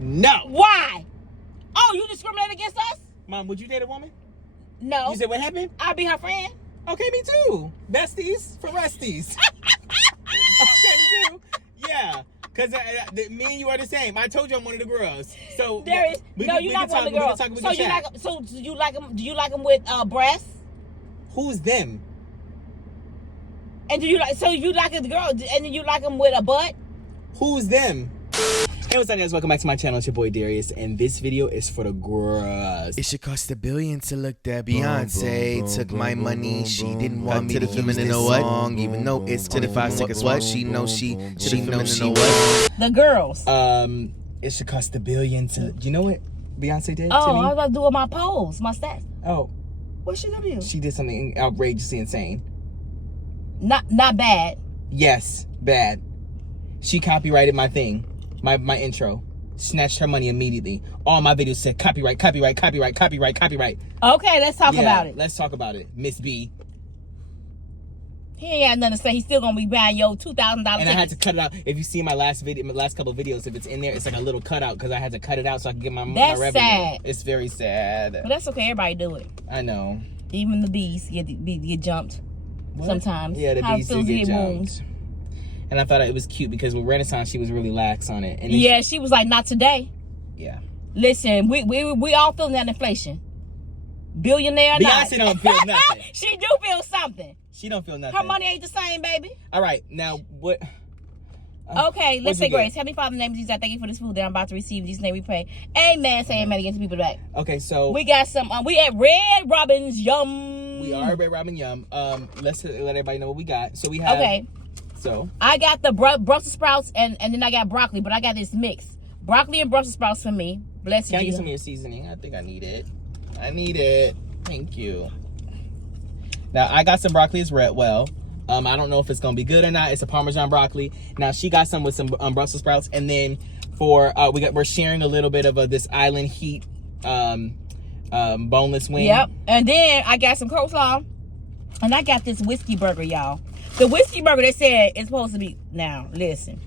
No. Why? Oh, you discriminate against us? Mom, would you date a woman? No. You said what happened? I'll be her friend. Okay, me too. Besties for resties. Okay, me too. Yeah. Because me and you are the same. I told you I'm one of the girls. So You're not one of the girls. So do you like them? Do you like them with breasts? Who's them? And you like the girl, and then you like them with a butt? Who's them? Hey, what's up, guys? Welcome back to my channel. It's your boy Darius, and this video is for the girls. It should cost $1 billion to look that Beyonce took my money. She didn't want me to use this song, even though it's to the 5 seconds. What she knows she what? The girls. It should cost $1 billion to. Do you know what Beyonce did? Oh, to me? I was about to do my pose, my stats. Oh, What she gonna do? she did something outrageously insane. Not bad. Yes, bad. She copyrighted my thing, my intro. Snatched her money immediately. All my videos said copyright, copyright, copyright, copyright, copyright. Okay, let's talk about it. Let's talk about it, Miss B. He ain't got nothing to say. He's still gonna be buying your $2,000 And tickets. I had to cut it out. If you see my last couple of videos, if it's in there, it's like a little cutout because I had to cut it out so I can get my That's revenue. sad. It's very sad. But that's okay. Everybody do it. I know. Even the bees get jumped. What? Sometimes. Yeah, the How bees it do feels to get wounds. jumped. And I thought it was cute because with Renaissance, she was really lax on it. And Yeah, she was like, not today. Yeah. Listen, we all feeling that inflation. Billionaire or not. Beyonce don't feel nothing. She do feel something. She don't feel nothing. Her money ain't the same, baby. All right, now what? Okay, let's say you get? grace. Heavenly Father, in the name of Jesus, I thank you for this food that I'm about to receive. In Jesus' name we pray. Amen. Say amen again to people back. Okay, so We got some, we at Red Robin's Yum. we are Red Robin Yum. Let's let everybody know what we got. So we have. Okay. So I got the Brussels sprouts and then I got broccoli, but I got this mix. Broccoli and Brussels sprouts for me. Bless you. Can I get some of your seasoning? I think I need it. I need it. Thank you. Now I got some broccoli as well. I don't know if it's gonna be good or not. It's a Parmesan broccoli. Now she got some with some Brussels sprouts, and then for we're sharing a little bit of this Island Heat boneless wing. Yep. And then I got some coleslaw, and I got this whiskey burger, y'all. The whiskey burger, they said it's supposed to be. Now listen,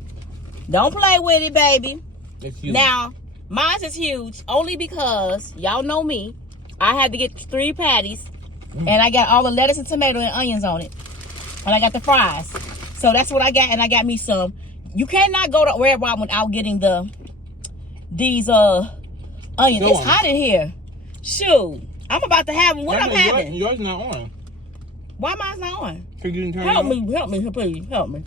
don't play with it, baby. It's huge. Now mine is huge only because y'all know me. I had to get 3 patties, and I got all the lettuce and tomato and onions on it. And I got the fries. So that's what I got. And I got me some. You cannot go to Red Robin without getting these onions. It's hot in here. Shoot. I'm about to have them. What I'm having? Yours not on. Why mine's not on? Because you didn't turn Help it on? me, please. Help me.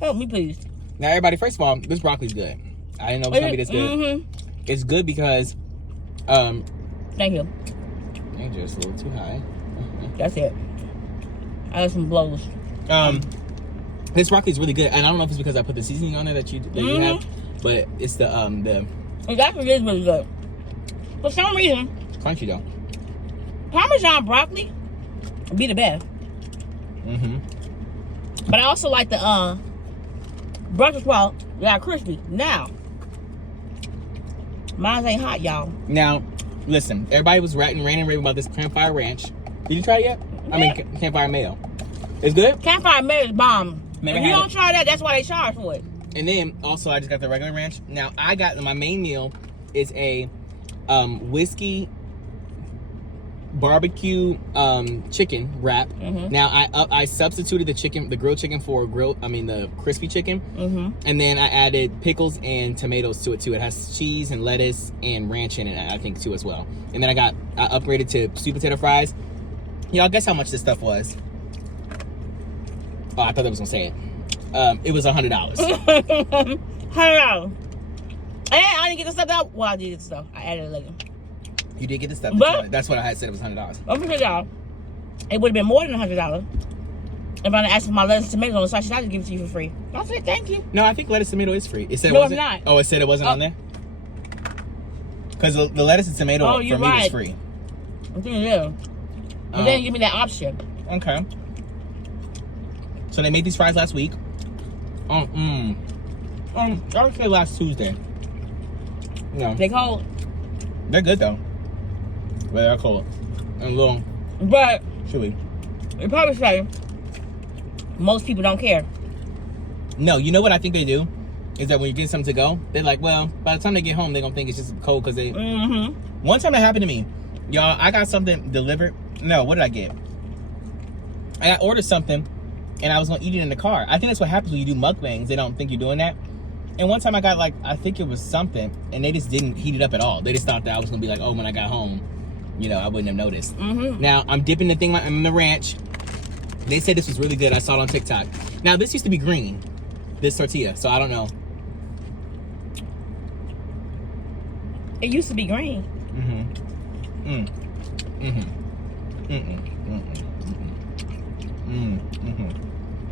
Help me, please. Now everybody, first of all, this broccoli's good. I didn't know it was gonna be this good. Mm-hmm. It's good because Thank you. you're just a little too high. That's it. I got some blows. This broccoli is really good, and I don't know if it's because I put the seasoning on it that you have, but it's the It actually is really good. For some reason, crunchy though. Parmesan broccoli would be the best. Mm-hmm. But I also like the Brussels sprout. They are crispy. Now, mine ain't hot, y'all. Now, listen, everybody was ranting and raving about this campfire ranch. Did you try it yet? Yeah. I mean, campfire mayo. It's good. Campfire mayo is bomb. Never If you had don't it. try that, that's why they charge for it. And then also I just got the regular ranch. Now I got my main meal is a whiskey barbecue chicken wrap. Mm-hmm. Now I substituted the grilled chicken for the crispy chicken. Mm-hmm. And then I added pickles and tomatoes to it too. It has cheese and lettuce and ranch in it, I think, too, as well. And then I upgraded to sweet potato fries. Y'all guess how much this stuff was? Oh, I thought I was gonna say it. It was $100. Hello. And I didn't get the stuff out. Well, I did get the stuff. I added it later. You did get the stuff. But- That's what I had said. It was $100. I'm gonna y'all. It would have been more than $100 if I asked for my lettuce and tomatoes on the side. I just give it to you for free. I said thank you. No, I think lettuce and tomato is free. It said No, it wasn't. it's not. Oh, it said it wasn't on there. Because the lettuce and tomato for me you're was right. free. I think it is. But then give me that option. Okay. So they made these fries last week. I would say last Tuesday. No, They cold. they're good though. But they're cold and a little But chewy. they probably say most people don't care. No, you know what I think they do? is that when you get something to go, they're like, well, by the time they get home, they're gonna think it's just cold because they. Mm-hmm. One time that happened to me, y'all. I got something delivered. No, what did I get? I ordered something, and I was gonna eat it in the car. I think that's what happens when you do mukbangs. They don't think you're doing that. And one time I got I think it was something, and they just didn't heat it up at all. They just thought that I was gonna be like, oh, when I got home, I wouldn't have noticed. Mm-hmm. Now I'm dipping the thing in the ranch. They said this was really good. I saw it on TikTok. Now this used to be green, this tortilla, so I don't know. It used to be green.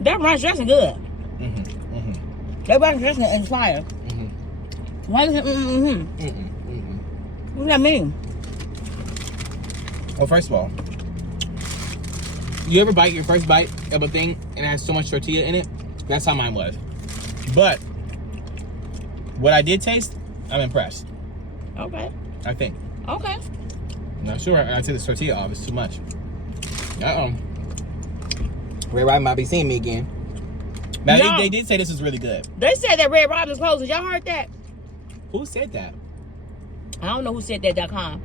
That ranch dressing good. That ranch dressing is fire. Why is it? What does that mean? Well, first of all, you ever bite your first bite of a thing and it has so much tortilla in it? That's how mine was. But what I did taste, I'm impressed. Okay. I think. Okay. I'm not sure. I took this tortilla off. It's too much. Red Robin might be seeing me again. Now, No. they did say this was really good. They said that Red Robin's closing. Y'all heard that? Who said that? I don't know who said that.com.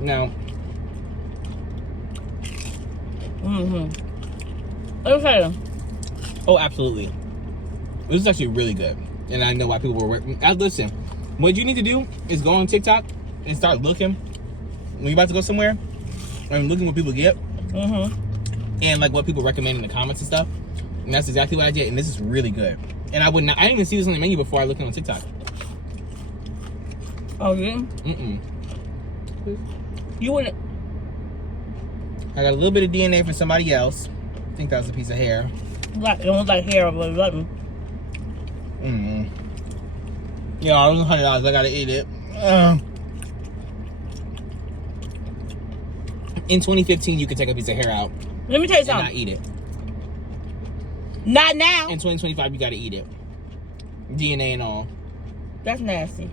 Now, Okay. oh, absolutely. This is actually really good. And I know why people were... Listen, what you need to do is go on TikTok and start looking when you're about to go somewhere and looking what people get and like what people recommend in the comments and stuff. And that's exactly what I did. And this is really good. And I didn't even see this on the menu before I looked on TikTok. Oh, yeah? You wouldn't... I got a little bit of DNA from somebody else. I think that was a piece of hair. Like, it was like hair of a button. Yeah, it was $100. I gotta eat it. In 2015, you could take a piece of hair out Let me tell you and not something. eat it. Not now. In 2025, you gotta eat it. DNA and all. That's nasty.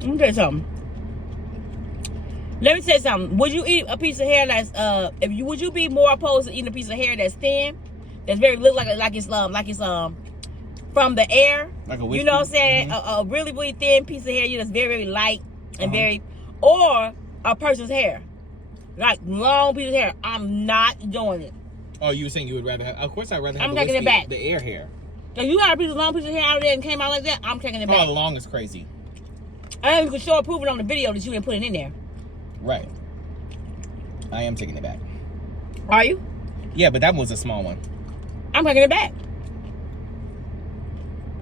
Let me tell you something. Let me tell you something. Would you eat a piece of hair that's would you be more opposed to eating a piece of hair that's thin, that's very look like it's from the air? Like a you know what I'm saying? A really really thin piece of hair, that's very very light and very, or a person's hair, like long piece of hair. I'm not doing it. Oh, you were saying you would rather have... Of course, I'd rather have I'm taking it back. the air hair. If you got a long piece of hair out of there and came out like that, I'm taking it back. Oh, long is crazy. And you can show proof it on the video that you didn't put it in there. Right. I am taking it back. Are you? Yeah, but that one was a small one. I'm taking it back.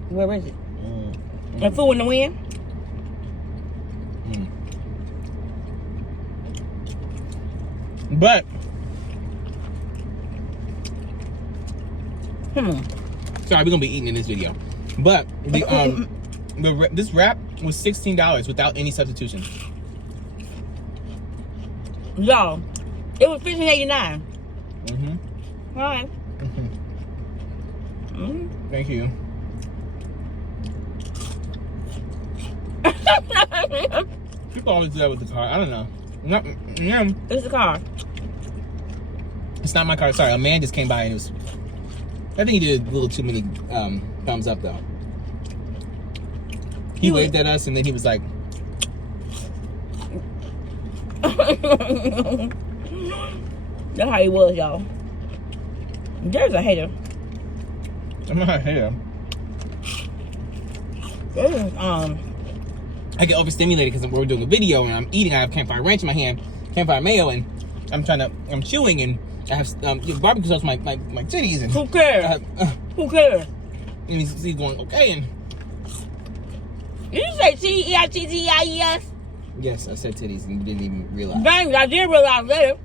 Where is it? A fool in the wind? But... Sorry, we're gonna be eating in this video. But this wrap was $16 without any substitution. Y'all, it was $15.89. All right. Thank you. People always do that with the car. I don't know. It's the car. It's not my car. Sorry, a man just came by and it was... I think he did a little too many thumbs up though. He waved at us and then he was like... That's how he was, y'all. There's a hater. I'm not a hater. I get overstimulated because we're doing a video and I'm eating. I have campfire ranch in my hand, campfire mayo, and I'm chewing and I have barbecue sauce on my titties. And who cares? Who cares? And he's going, okay. And did you say T-E-I-T-T-I-E-S? yes, I said titties and you didn't even realize. Dang, I did realize later.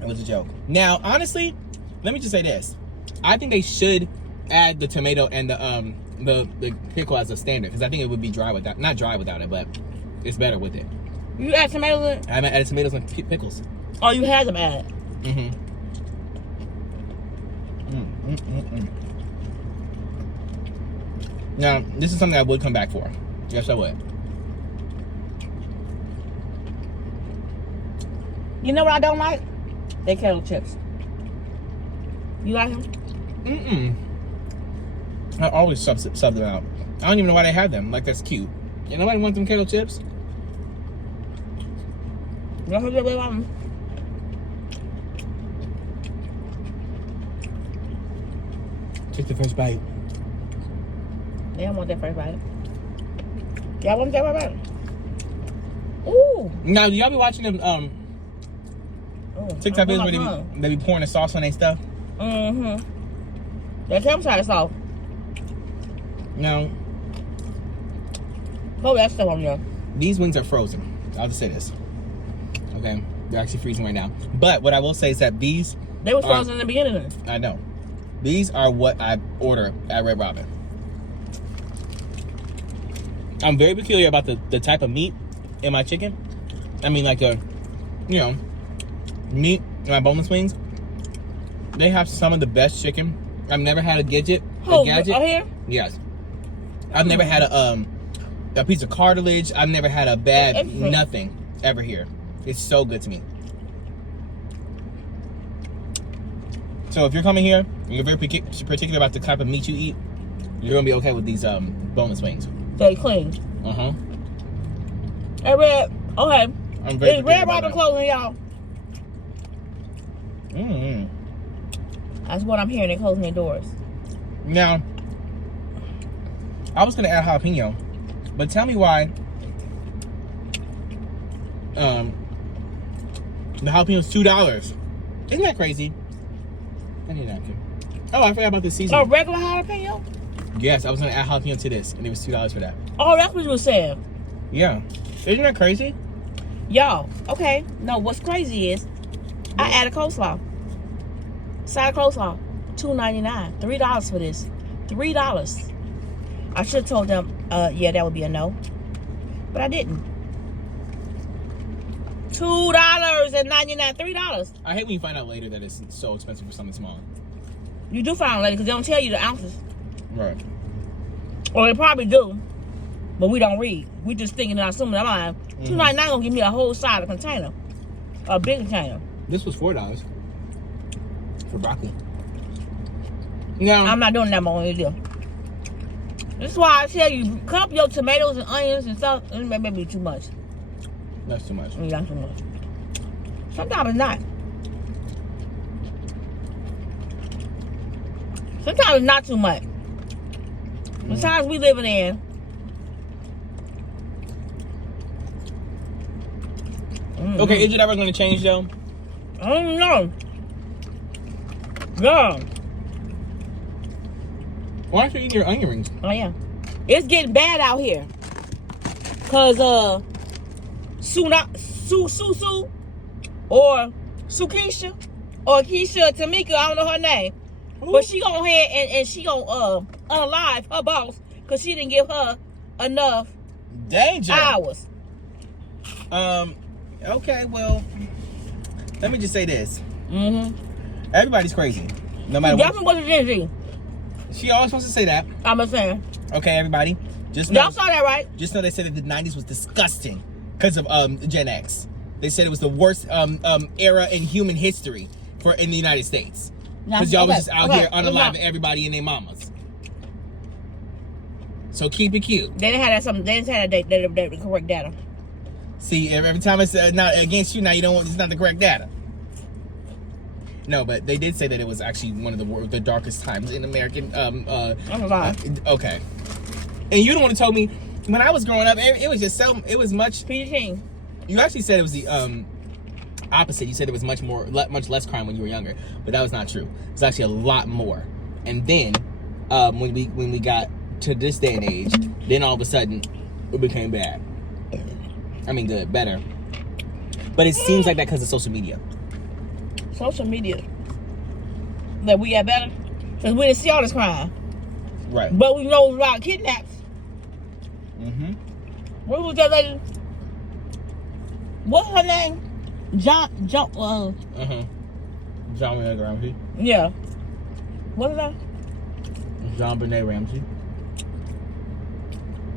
It was a joke. Now, honestly, let me just say this. I think they should add the tomato and the pickle as a standard because I think it would be dry without, not dry without it, but it's better with it. You add tomatoes in it? I haven't added tomatoes and pickles. Oh, you had them added. Now, this is something I would come back for. Yes, I would. You know what I don't like? They kettle chips. You like them? I always sub them out. I don't even know why they have them. Like, that's cute. You nobody want them kettle chips? That's what they like them. Take the first bite. They don't want that first bite. Y'all want that first bite? Ooh. Now, do y'all be watching them TikTok videos where they be pouring the sauce on their stuff? Mm-hmm. That campsite sauce. No. Oh, that stuff on there. These wings are frozen. I'll just say this. Okay? They're actually freezing right now. But what I will say is that these... They were frozen in the beginning. I know. These are what I order at Red Robin. I'm very peculiar about the type of meat in my chicken. I mean, like meat in my boneless wings. They have some of the best chicken. I've never had a gadget. Oh, here? Yes. I've never had a piece of cartilage. I've never had a bad nothing ever here. It's so good to me. So if you're coming here and you're very particular about the type of meat you eat, you're gonna be okay with these boneless wings. They clean. Hey, Red. Okay. It's Red Robin closing, y'all. That's what I'm hearing. They're closing their doors. Now, I was gonna add jalapeno, but tell me why the jalapeno's $2. Isn't that crazy? I need a napkin. Oh, I forgot about the seasoning. Oh, regular jalapeno? Yes, I was gonna add jalapeno to this, and it was $2 for that. Oh, that's what you were saying. Yeah. Isn't that crazy? Y'all, okay. No, what's crazy is I added coleslaw. Side of coleslaw. $2.99. $3 for this. $3. I should have told them, yeah, that would be a no. But I didn't. $2.99. $3. I hate when you find out later that it's so expensive for something small. You do find out later because they don't tell you the ounces. Right. Or they probably do, but we don't read. We just thinking and assuming in our mind. $2.99 gonna give me a whole side of container, a big container. This was $4 for broccoli. No, I'm not doing that more than you do. This is why I tell you, cut up your tomatoes and onions and stuff. It may be too much. that's too much. That's too much. Sometimes it's not. Sometimes it's not too much. The times we living in. Okay, is it ever going to change though? I don't know. Yeah. Why aren't you eating your onion rings? Oh yeah. It's getting bad out here. Cause Sue or Sukisha or Keisha Tamika, I don't know her name. Ooh. But she go ahead and she gonna unalive her boss because she didn't give her enough hours. Okay, well, let me just say this. Everybody's crazy. No matter what. Wasn't Gen She always wants to say that. I'm a fan. Okay, everybody. Just know, y'all saw that, right? Just know they said that the 90s was disgusting because of Gen X. They said it was the worst era in human history in the United States. Because y'all was just out here unaliving everybody and their mamas. So keep it cute. They didn't have that. They didn't have that the correct data. See, every time it's not against you, now you don't want. It's not the correct data. No, but they did say that it was actually one of the darkest times in American. I'm alive. Okay, and you don't want to tell me when I was growing up, it was just so. It was much. PG. You actually said it was the opposite. You said it was much less crime when you were younger, but that was not true. It's actually a lot more. And then when we got to this day and age, then all of a sudden it became bad. I mean, good, better. But it seems like that because of social media. Social media. That we got better? Because we didn't see all this crime. Right. But we know about kidnaps. What was that lady? What's her name? John Benet Ramsey. Yeah. What is that? John Benet Ramsey.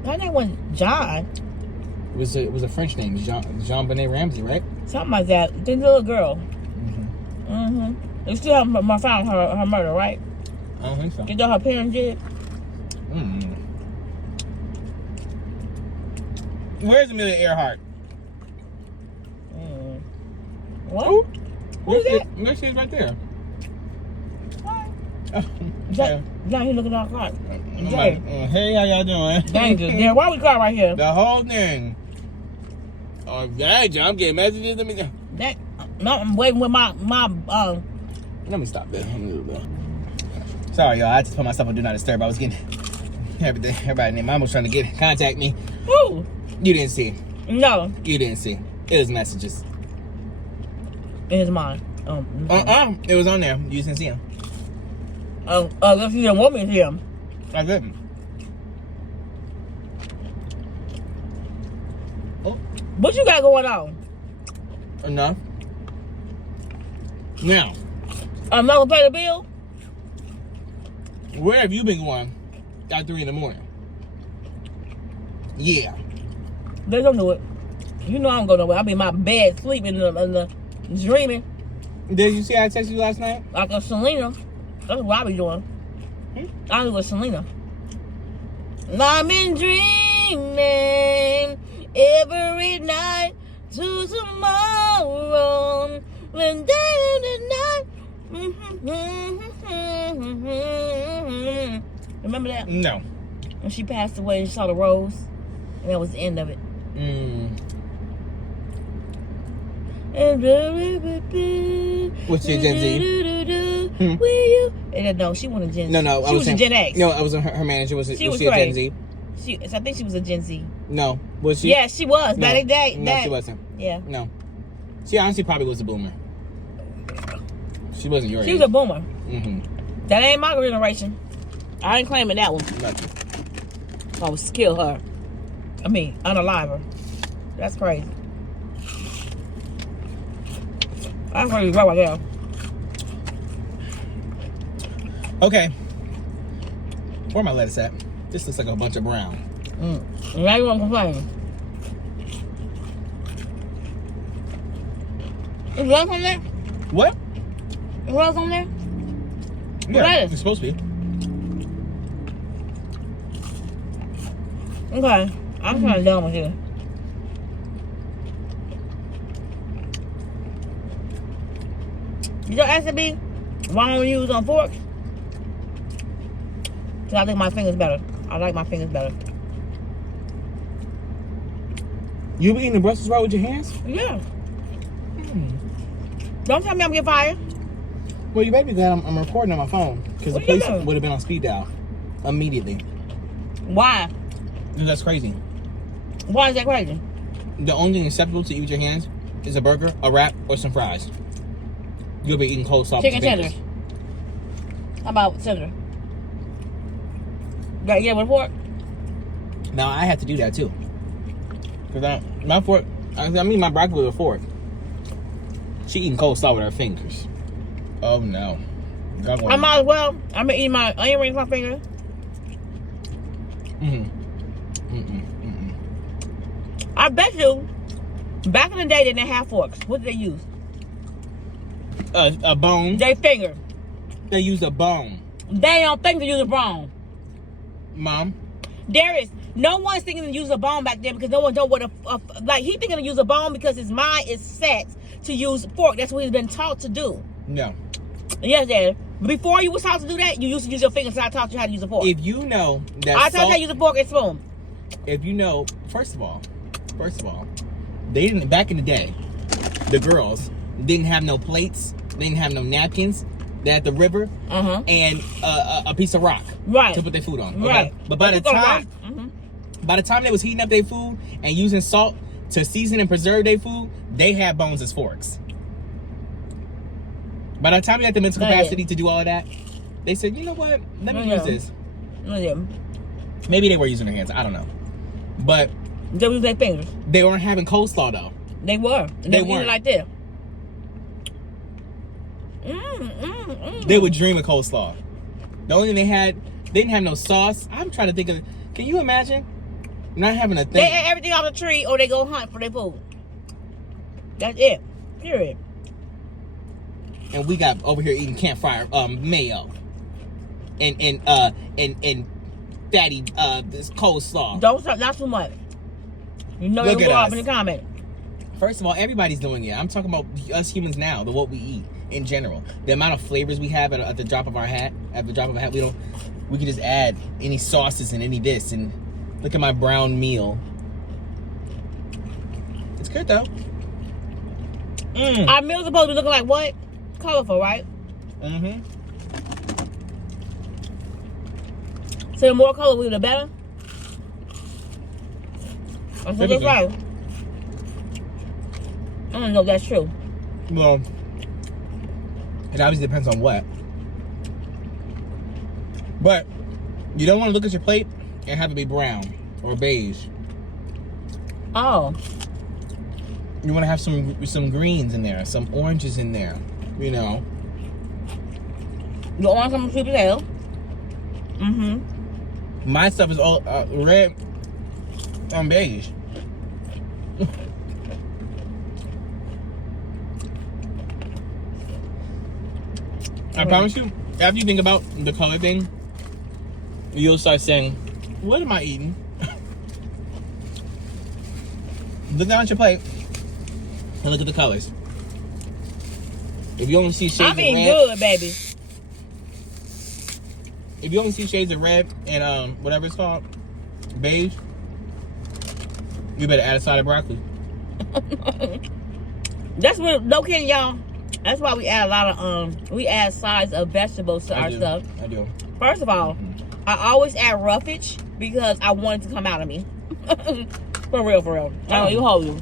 Her name wasn't John. It was a French name, Jean Benet Ramsey, right? Something like that. The little girl. Mm-hmm. They still haven't found her murder, right? I don't think so. You know her parents did? Where's Amelia Earhart? What? Ooh. Who's that? There she is right there. Now he looking all caught. Hey, how y'all doing? Danger. Then why we got right here? The whole thing. Oh, dang, I'm getting messages. I'm waiting with my Let me stop there. Sorry, y'all. I had to put myself on Do Not Disturb. I was getting everybody named Mama was trying to contact me. Who? You didn't see. No. You didn't see. It was messages. In his mind. It was on there. You just didn't see him. Unless you didn't want me to see him. I didn't. Oh. What you got going on? Enough. Now. I'm not gonna pay the bill? Where have you been going at 3 in the morning? Yeah. They don't do it. You know I'm going nowhere. I'm in my bed sleeping and dreaming. Did you see I texted you last night? Like a Selena. That's what I be doing. I do with Selena. I'm in dreaming every night to tomorrow. When day and night. Remember that? No. When she passed away and she saw the rose. And that was the end of it. What's your Gen Z? No, she wasn't Gen Z. No, she was a Gen X. No, I was her manager. Was she a Gen Z? I think she was a Gen Z. No, was she? Yeah, she was. No, Back that. No, she wasn't. Yeah. No, she honestly probably was a boomer. She wasn't your age. She was a boomer. Mm-hmm. That ain't my generation. I ain't claiming that one. Nothing. I would kill her. I mean, unalive her. That's crazy. I'm crazy right now. Okay. Where my lettuce at? This looks like a bunch of brown. Now you won't complain. Is lettuce on there? What? Is lettuce on there? Yeah, Lettuce. it's supposed to be. Okay. I'm kind of done with you. Did your answer be why don't you use on forks? Because I think my fingers better. I like my fingers better. You be eating the Brussels sprout with your hands? Yeah. Don't tell me I'm getting fired. Well, you better be glad I'm recording on my phone. Because the What you police doing? would have been on speed dial immediately. Why? Dude, that's crazy. Why is that crazy? The only thing acceptable to eat with your hands is a burger, a wrap, or some fries. You'll be eating coleslaw. Chicken with your tenders. fingers. How about tender? Got to get with a fork? Now, I have to do that too. Because my fork, I mean my broccoli with a fork. She eating coleslaw with her fingers. Oh no. I might as well. I'm going to eat my onion rings with my finger. I bet you, back in the day, they didn't have forks. What did they use? A bone. They finger. They use a bone. They don't think to use a bone. Mom. There is no one's thinking to use a bone back then because no one know what like he thinking to use a bone because his mind is set to use a fork. That's what he's been taught to do. No. Yes, Dad. Before you was taught to do that, you used to use your fingers. So I taught you how to use a fork. If you know that I taught you how to use a fork and spoon. If you know, first of all, they didn't, back in the day, the girls didn't have no plates, they didn't have no napkins. They had the river and a piece of rock to put their food on. Okay? Right. But by the time they was heating up their food and using salt to season and preserve their food, they had bones as forks. By the time you had the mental capacity to do all of that, they said, you know what? Let me use this. Maybe they were using their hands. I don't know. But they used their fingers. They weren't having coleslaw though. They were. They weren't like this. They would dream of coleslaw. The only thing they didn't have no sauce. I'm trying to think of. Can you imagine not having a thing? They ate everything off the tree, or they go hunt for their food. That's it. Period. And we got over here eating campfire mayo. And fatty this coleslaw. Don't stop. Not too much. You know Look you'll go at off us. in the comment. First of all, everybody's doing it. I'm talking about us humans now, what we eat in general. The amount of flavors we have at the drop of our hat. At the drop of a hat, we can just add any sauces and any this. And look at my brown meal. It's good though. Our meal's supposed to be looking like what? Colorful, right? Mm-hmm. So the more color, the better. That's what it's right. I don't know if that's true. Well, it obviously depends on what. But you don't want to look at your plate and have it be brown or beige. Oh. You want to have some greens in there, some oranges in there, you know. You want some sweet potato? Mm-hmm. My stuff is all red and beige. I promise you, after you think about the color thing, you'll start saying, what am I eating? Look down at your plate and look at the colors. If you only see shades I'm of eating red, good, baby. if you only see shades of red and whatever it's called, beige, you better add a side of broccoli. That's what, no kidding, y'all. That's why we add a lot of we add sides of vegetables to our stuff. I do. First of all, I always add roughage because I want it to come out of me. For real, for real. I don't even hold you.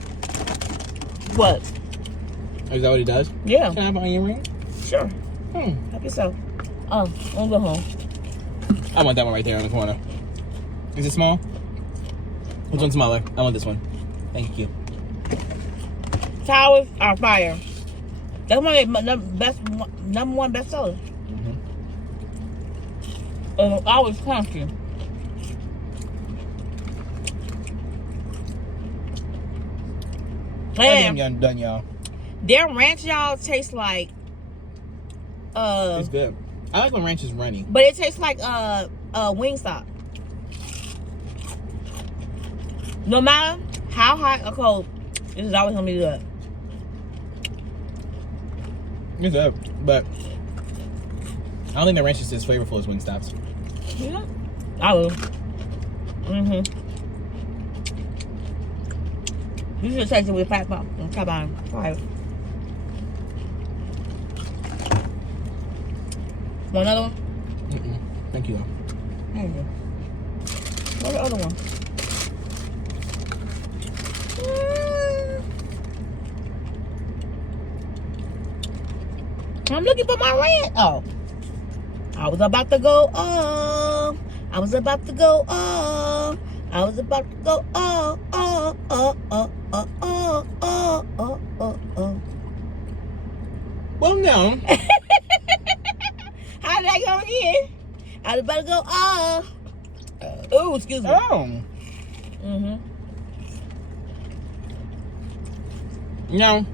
What? Is that what he does? Yeah. Can I have an onion ring? Sure. Help yourself. Oh, I'll go home. I want that one right there in the corner. Is it small? Which one's smaller? I want this one. Thank you. Towers are fire. That's one of the best, number one bestseller. It's always crunchy. I think I'm done, y'all. Their ranch, y'all, tastes like It's good. I like when ranch is runny. but it tastes like Wingstop. No matter how hot or cold, this is always gonna be good. It's good, but I don't think the ranch is as flavorful as Wingstop's. Yeah, I will. You should taste it with fat pop and come on. Try it. Want another one? Thank you. There you go. Where's the other one? I'm looking for my ranch. Oh. I was about to go up. I was about to go up. I was about to go up. Well, no. How did I go again? I was about to go up. Oh, excuse me. Oh. No.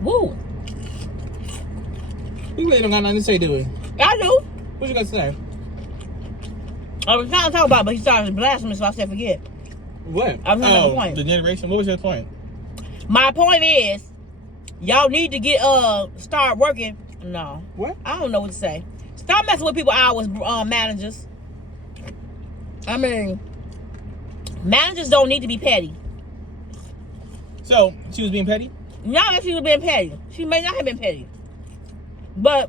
Woo. We really don't got nothing to say, do we? I do. What you got to say? I was trying to talk about it, but he started blasting me, so I said forget. What? I was on the point. The generation. What was your point? My point is, y'all need to get start working. No. What? I don't know what to say. Stop messing with people hours, managers. I mean, managers don't need to be petty. So, she was being petty? Not that she was being petty. She may not have been petty. But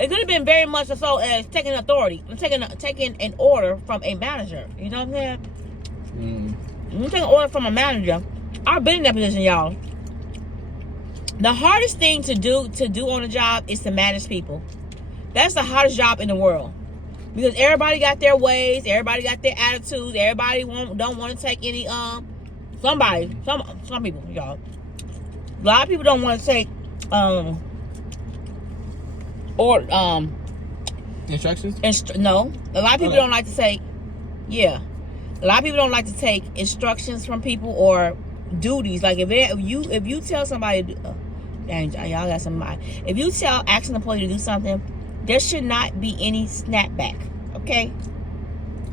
it could have been very much so as taking authority, taking an order from a manager. You know what I'm saying? When you take an order from a manager, I've been in that position, y'all. The hardest thing to do on a job is to manage people. That's the hardest job in the world. Because everybody got their ways, everybody got their attitudes, everybody don't want to take any some people, y'all. A lot of people don't want to take Instructions? no. A lot of people don't like to say Yeah. A lot of people don't like to take instructions from people or duties. Like if you tell somebody, dang, y'all got some mind. If you ask an employee to do something, there should not be any snapback. Okay?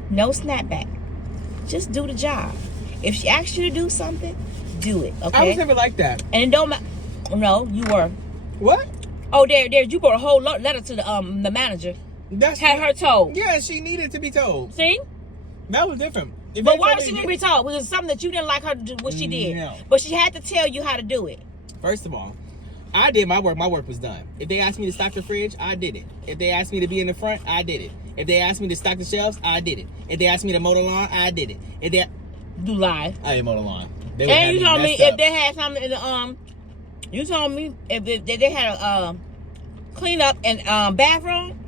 No snapback. Just do the job. If she asks you to do something, do it. Okay? I was never like that. And it don't matter. No, you were. What? Oh, there. You wrote a whole letter to the manager. Had her told. Yeah, she needed to be told. See? That was different. But why was she need to be told? Because it's something that you didn't like her to do, what she did. No. But she had to tell you how to do it. First of all, I did my work. My work was done. If they asked me to stock the fridge, I did it. If they asked me to be in the front, I did it. If they asked me to stock the shelves, I did it. If they asked me to mow the lawn, I did it. If they do live. I didn't mow the lawn. And you told me if they had something in the you told me if they had a clean up and bathroom.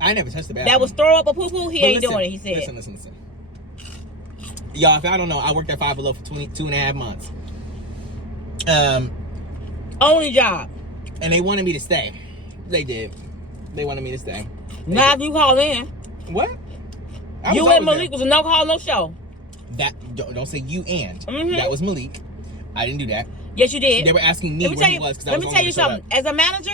I never touched the bathroom. That was throw up a poo poo. He ain't doing it. He said. Listen. Y'all, if I don't know, I worked at Five Below for 22.5 months. Only job. And they wanted me to stay. They did. They wanted me to stay. Now if you call in. What? You and Malik was a no call, no show. That don't say you and. Mm-hmm. That was Malik. I didn't do that. Yes, you did. They were asking me where he was because I was Let me tell you something. As a manager,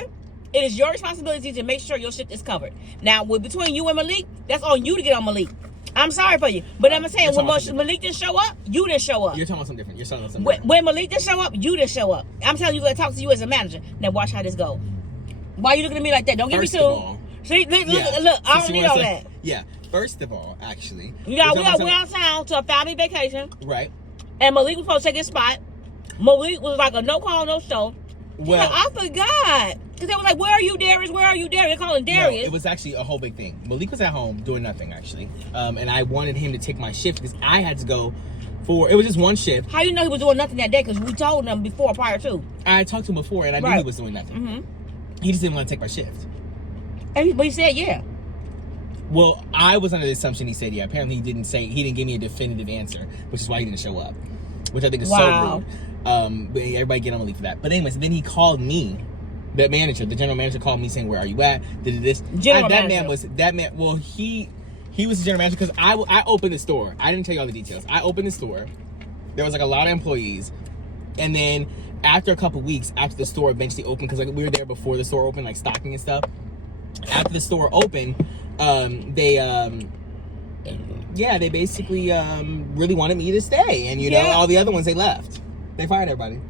it is your responsibility to make sure your shit is covered. Now, between you and Malik, that's on you to get on Malik. I'm sorry for you, but I'm saying when Malik didn't show up, you didn't show up. You're talking about something different. You're talking about something different. When Malik didn't show up, you didn't show up. I'm telling you, I talk to you as a manager. Now watch how this goes. Why are you looking at me like that? Don't give me two. See, look, I don't need all that. Yeah. First of all, actually, we out of town to a family vacation. Right. And Malik was supposed to take his spot. Malik was like a no call, no show. Well, like, I forgot. Because they was like, where are you, Darius? Where are you, Darius? They're calling Darius. No, it was actually a whole big thing. Malik was at home doing nothing, actually. And I wanted him to take my shift because I had to go it was just one shift. How you know he was doing nothing that day? Because we told him prior to. I talked to him before and I knew he was doing nothing. Mm-hmm. He just didn't want to take my shift. But he said, yeah. Well, I was under the assumption he said, yeah. Apparently he didn't give me a definitive answer, which is why he didn't show up. Which I think is so rude. But everybody get on Malik for that. But anyways, then he called me. The general manager called me saying, where are you at? Did this. Well, he was the general manager because I opened the store. I didn't tell you all the details. I opened the store. There was like a lot of employees. And then after a couple weeks, after the store eventually opened, because like we were there before the store opened, like stocking and stuff. After the store opened, they basically really wanted me to stay. And, know, all the other ones, they left. They fired everybody.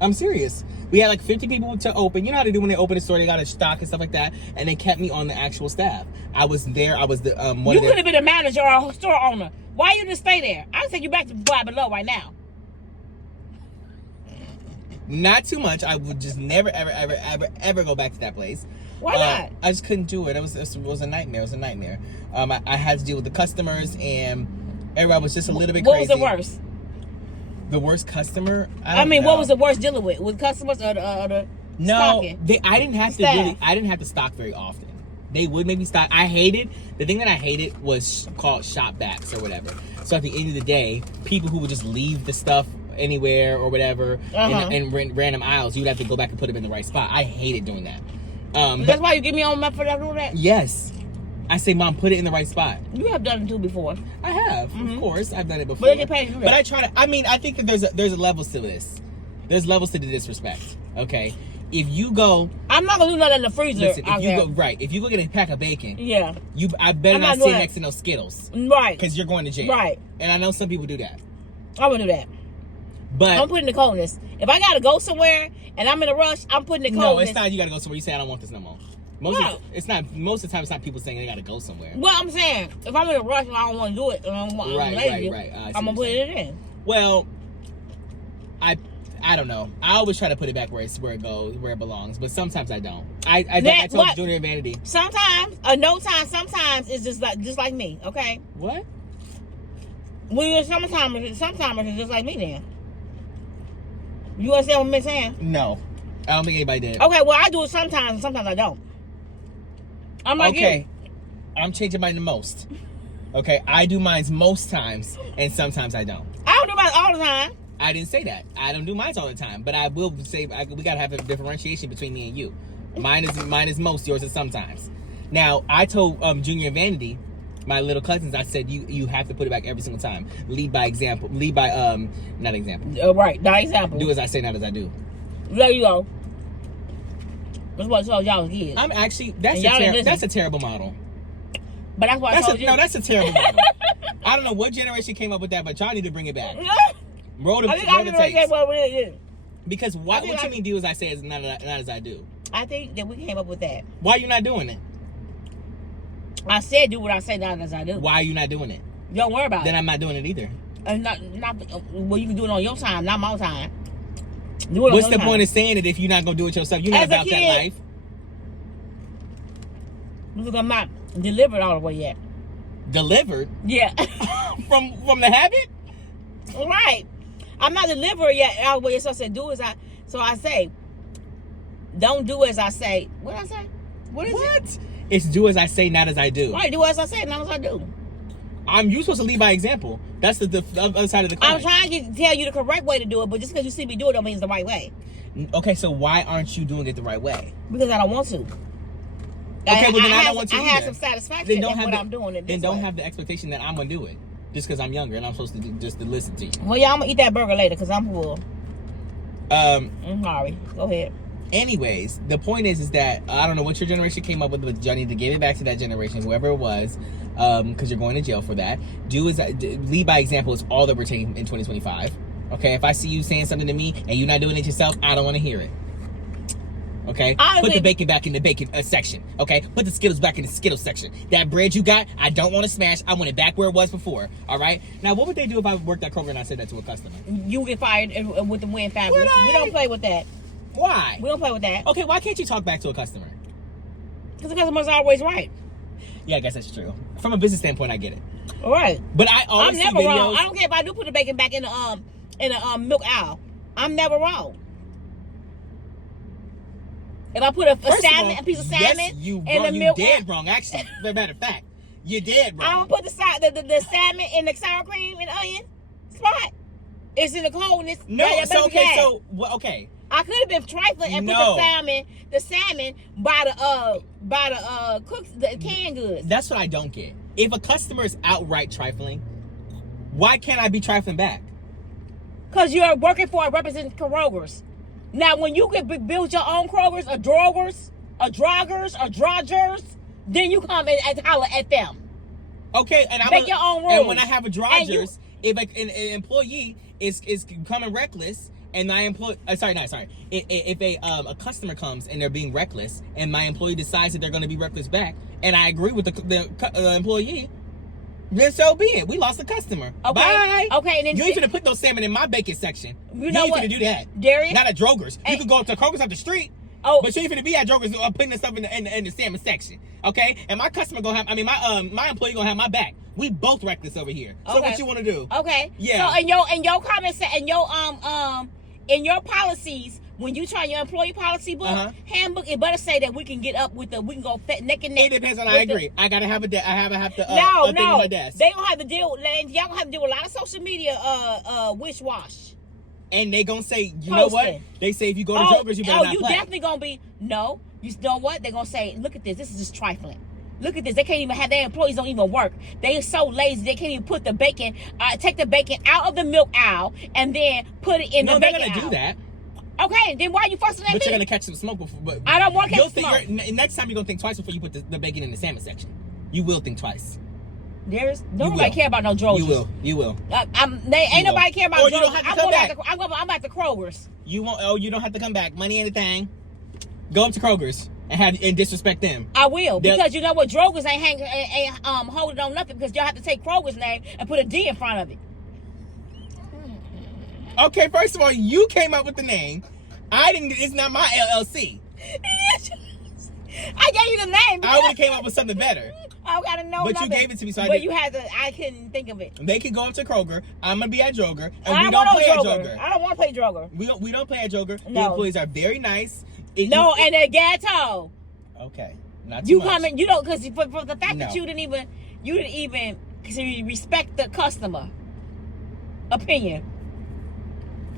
I'm serious. We had like 50 people to open. You know how they do when they open a store, they got a stock and stuff like that. And they kept me on the actual staff. I was there. I was the one. You could have been a manager or a store owner. Why you didn't stay there? I'll take you back to Five Below right now. Not too much. I would just never, ever go back to that place. Why not? I just couldn't do it. It was a nightmare. It was a nightmare. I had to deal with the customers, and everybody was just a little bit crazy. What was the worst? The worst customer? What was the worst dealing with customers or the stocking? I didn't have to stock very often. They would make me stock. The thing that I hated was called shop backs or whatever. So at the end of the day, people who would just leave the stuff anywhere or whatever in random aisles, you'd have to go back and put them in the right spot. I hated doing that. That's why you give me on my for that? Yes. I say, Mom, put it in the right spot. You have done it too before. I have, of course. I've done it before. But they get paid to do that. But I try to. I think that there's levels to this. There's levels to the disrespect. Okay, if you go, I'm not gonna do nothing in the freezer. Listen, if you go get a pack of bacon, I better not sit next to no Skittles, right? Because you're going to jail, right? And I know some people do that. I wouldn't do that. But I'm putting the coldness. If I gotta go somewhere and I'm in a rush, I'm putting the coldness. No, it's not. You gotta go somewhere. You say I don't want this no more. Most of the time, it's not people saying they gotta go somewhere. Well, I'm saying if I'm in a rush and I don't want to do it, and I'm lazy, I'm gonna put it in. Well, I don't know. I always try to put it back where it belongs, but sometimes I don't. I told Junior Vanity. Sometimes sometimes it's just like me. Okay. What? When you're sometimes it's just like me then. You understand what I'm saying? No, I don't think anybody did. Okay, well I do it sometimes and sometimes I don't. I'm like okay. I'm changing mine the most. Okay, I do mine most times, and sometimes I don't. I don't do mine all the time. I didn't say that. I don't do mine all the time, but I will say we gotta have a differentiation between me and you. Mine is most, yours is sometimes. Now I told Junior Vanity my little cousins, I said you have to put it back every single time. Lead by example. Lead by not example. Right, not example. Do as I say, not as I do. There you go. That's what I told y'all was kids. I'm actually that's a terrible model. But that's what I told you. No, that's a terrible model. I don't know what generation came up with that, but y'all need to bring it back. Roll the tapes. Because what you mean do as I say is not as I do? I think that we came up with that. Why are you not doing it? I said do what I say, not as I do. Why are you not doing it? Don't worry about it. Then I'm not doing it either. Well, you can do it on your time, not my time. What's the point of saying it if you're not gonna do it yourself? You're not about that life. Because I'm not delivered all the way yet. Delivered? Yeah. from the habit? Right. I'm not delivered yet all the way. So I said, So I say, don't do as I say. What did I say? What is it? It's do as I say, not as I do. Right, do as I say, not as I do. You supposed to lead by example. That's the other side of the coin. I'm trying to tell you the correct way to do it, but just because you see me do it don't mean it's the right way. Okay, so why aren't you doing it the right way? Because I don't want to. Okay, well then I don't want to either. I have some satisfaction in what I'm doing it this Then don't way. have the expectation that I'm going to do it. Just because I'm younger and I'm supposed to just to listen to you. Well, yeah, I'm going to eat that burger later because I'm full. I'm sorry. Go ahead. Anyways, the point is that I don't know what your generation came up with, but y'all need to give it back to that generation, whoever it was, because you're going to jail for that. Lead by example is all that we're taking in 2025. Okay, if I see you saying something to me and you're not doing it yourself, I don't want to hear it. Okay, put the bacon back in the bacon section. Okay, put the Skittles back in the Skittles section. That bread you got, I don't want to smash. I want it back where it was before. All right. Now, what would they do if I worked at Kroger and I said that to a customer? You get fired with the Win family. We don't play with that. Why? We don't play with that. Okay, why can't you talk back to a customer? Because the customer's always right. Yeah, I guess that's true. From a business standpoint, I get it. All right. But I'm never wrong. I don't care if I do put the bacon back in the milk aisle. I'm never wrong. If I put a piece of salmon in the milk, you dead wrong. Actually, as a matter of fact, you dead wrong. I don't put the salmon in the sour cream and onion spot. It's in the coldness. No, okay. I could have been trifling and put the salmon by the canned goods. That's what I don't get. If a customer is outright trifling, why can't I be trifling back? Because you're working for a representing Kroger's. Now, when you can build your own Kroger's, or Drogers, or Droggers, or Drogers, then you come and holler at them. Okay, and make your own rules. And when I have a Drogers, if an employee is becoming reckless, and my employee, if a customer comes and they're being reckless, and my employee decides that they're going to be reckless back, and I agree with the employee, then so be it. We lost a customer. Okay. Bye. Okay. And then you ain't finna put no salmon in my bacon section. You know ain't what? finna do that. Darius? Not at Droger's. You could go up to Kroger's up the street. Oh. But you ain't finna be at Droger's putting this stuff in the salmon section. Okay? And my customer gonna have, my employee gonna have my back. We both reckless over here. So what you wanna do? Okay. Yeah. So in your comments and in your policies, when you try your employee policy book, handbook, it better say that we can get up with we can go neck and neck. It depends on. I agree. I gotta have a thing on my desk. They gonna have to deal. Y'all gonna have to do a lot of social media wish wash. And they gonna say, you know what? They say if you go to Kroger's, you better not play. Definitely gonna be no. You know what? They gonna say, look at this. This is just trifling. Look at this. They can't even have their employees don't even work. They are so lazy they can't even put the bacon, take the bacon out of the milk aisle and then put it in the bacon aisle. No, they're gonna do that. Okay, then why are you fussing at me? But you're gonna catch some smoke before. But I don't want to catch smoke. Next time you're gonna think twice before you put the bacon in the salmon section. You will think twice. Nobody care about no Drogers. You will. Ain't nobody care about Drogers. You don't have to come back. I'm at the Kroger's. You won't. Oh, you don't have to come back. Money ain't a thing. Go up to Kroger's and disrespect them. I will, because you know what? Drogers ain't holding on nothing because y'all have to take Kroger's name and put a D in front of it. Okay, first of all, you came up with the name. I didn't. It's not my LLC. I gave you the name. I would have came up with something better. I gotta know. But you gave it to me, so you had to. I couldn't think of it. They can go up to Kroger. I'm gonna be at Droger, and we don't play at Droger. I don't want to play Droger. We don't play at Droger. No. The employees are very nice. And they're ghetto. Okay, not too much. You don't, because for the fact that you didn't even respect the customer opinion.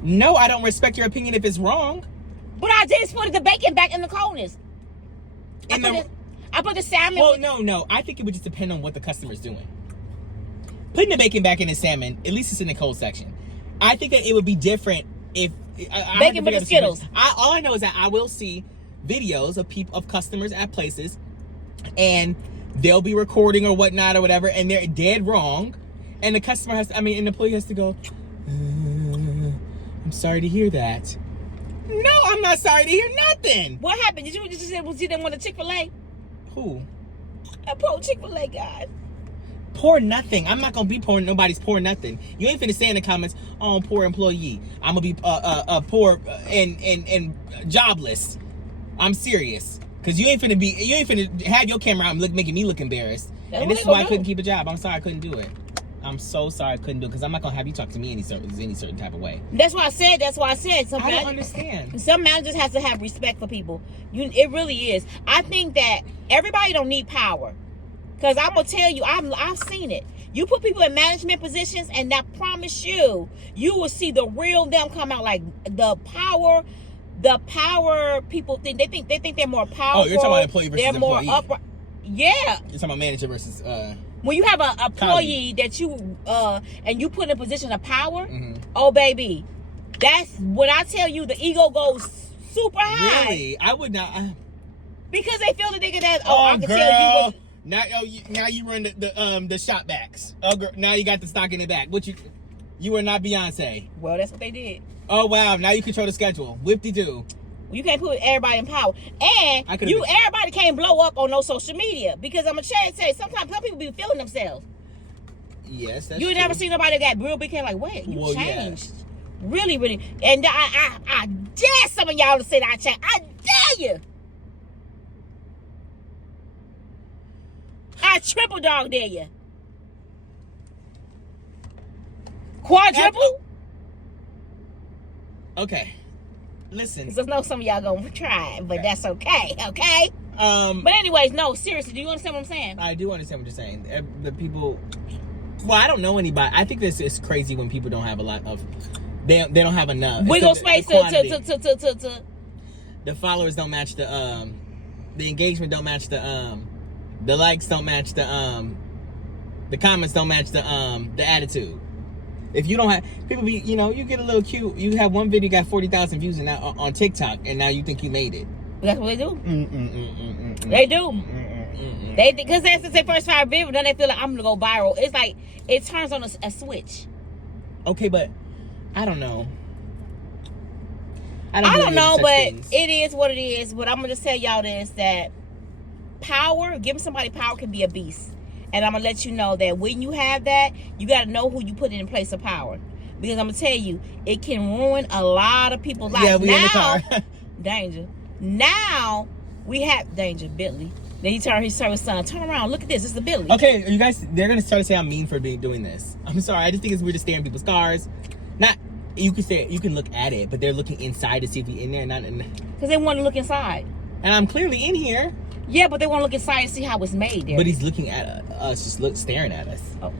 No, I don't respect your opinion if it's wrong. But I just put the bacon back in the coldness. I put the salmon. Well, no. I think it would just depend on what the customer's doing. Putting the bacon back in the salmon, at least it's in the cold section. I think that it would be different if bacon with the Skittles. All I know is that I will see videos of customers at places, and they'll be recording or whatnot or whatever, and they're dead wrong, and the customer has to, an employee has to go, I'm sorry to hear that. No, I'm not sorry to hear nothing. What happened? Did you just say you didn't want a Chick-fil-A? Who? A poor Chick-fil-A guy. Poor nothing. I'm not gonna be poor. Nobody's poor nothing. You ain't finna say in the comments, "Oh, I'm poor employee. I'm gonna be poor and jobless." I'm serious, cause you ain't finna have your camera out and making me look embarrassed. And this is why I couldn't keep a job. I'm sorry I couldn't do it. I'm so sorry I couldn't do it, because I'm not gonna have you talk to me any certain type of way. That's why I said. I don't understand. Some managers have to have respect for people. It really is. I think that everybody don't need power. Because I'm going to tell you, I've seen it. You put people in management positions, and I promise you will see the real them come out. Like the power people think. They think they're more powerful. Oh, you're talking about employee versus employee. More upright. Yeah. You're talking about manager versus when you have an employee that you and you put in a position of power, mm-hmm. Oh baby, that's when I tell you the ego goes super high. Really? I would not. Because they feel that they can have. Oh, I can girl. tell you. Now you run the shop backs. Oh, girl, now you got the stock in the back. You are not Beyonce. Well, that's what they did. Oh wow! Now you control the schedule. Whip-de-doo. You can't put everybody in power, and everybody can't blow up on no social media, because I'm gonna say sometimes some people be feeling themselves. Yes, that's you true. Never seen nobody that got real big head like, wait, you changed, yeah. Really, really, and I dare some of y'all to say that I changed. I dare you. I triple dog dare you. Quadruple? Okay. Listen. So I know some of y'all gonna try, but that's okay. Okay? But anyways, no, seriously, do you understand what I'm saying? I do understand what you're saying. The people, well, I don't know anybody. I think this is crazy when people don't have a lot of, they don't have enough. Wiggle space to the followers don't match the engagement don't match the likes don't match the comments don't match the attitude. If you don't have people be, you get a little cute. You have one video got 40,000 views and now on TikTok, and now you think you made it. That's what they do. They do. They because that's their first 5 videos. Then they feel like I'm gonna go viral. It's like it turns on a switch. Okay, but I don't know. I don't know, but it is what it is. But I'm gonna just tell y'all this: that power, giving somebody power, can be a beast. And I'm going to let you know that when you have that, you got to know who you put in place of power. Because I'm going to tell you, it can ruin a lot of people's lives. Yeah, we in the car. Danger. Now, we have danger, Bentley. Then he turned his son, turn around, look at this, it's the Bentley. Okay, you guys, they're going to start to say I'm mean for doing this. I'm sorry, I just think it's weird to stare in people's cars. Not, you can look at it, but they're looking inside to see if you're in there. Not in. Because they want to look inside. And I'm clearly in here. Yeah, but they want to look inside and see how it's made there. But he's looking at us, just staring at us. Oh.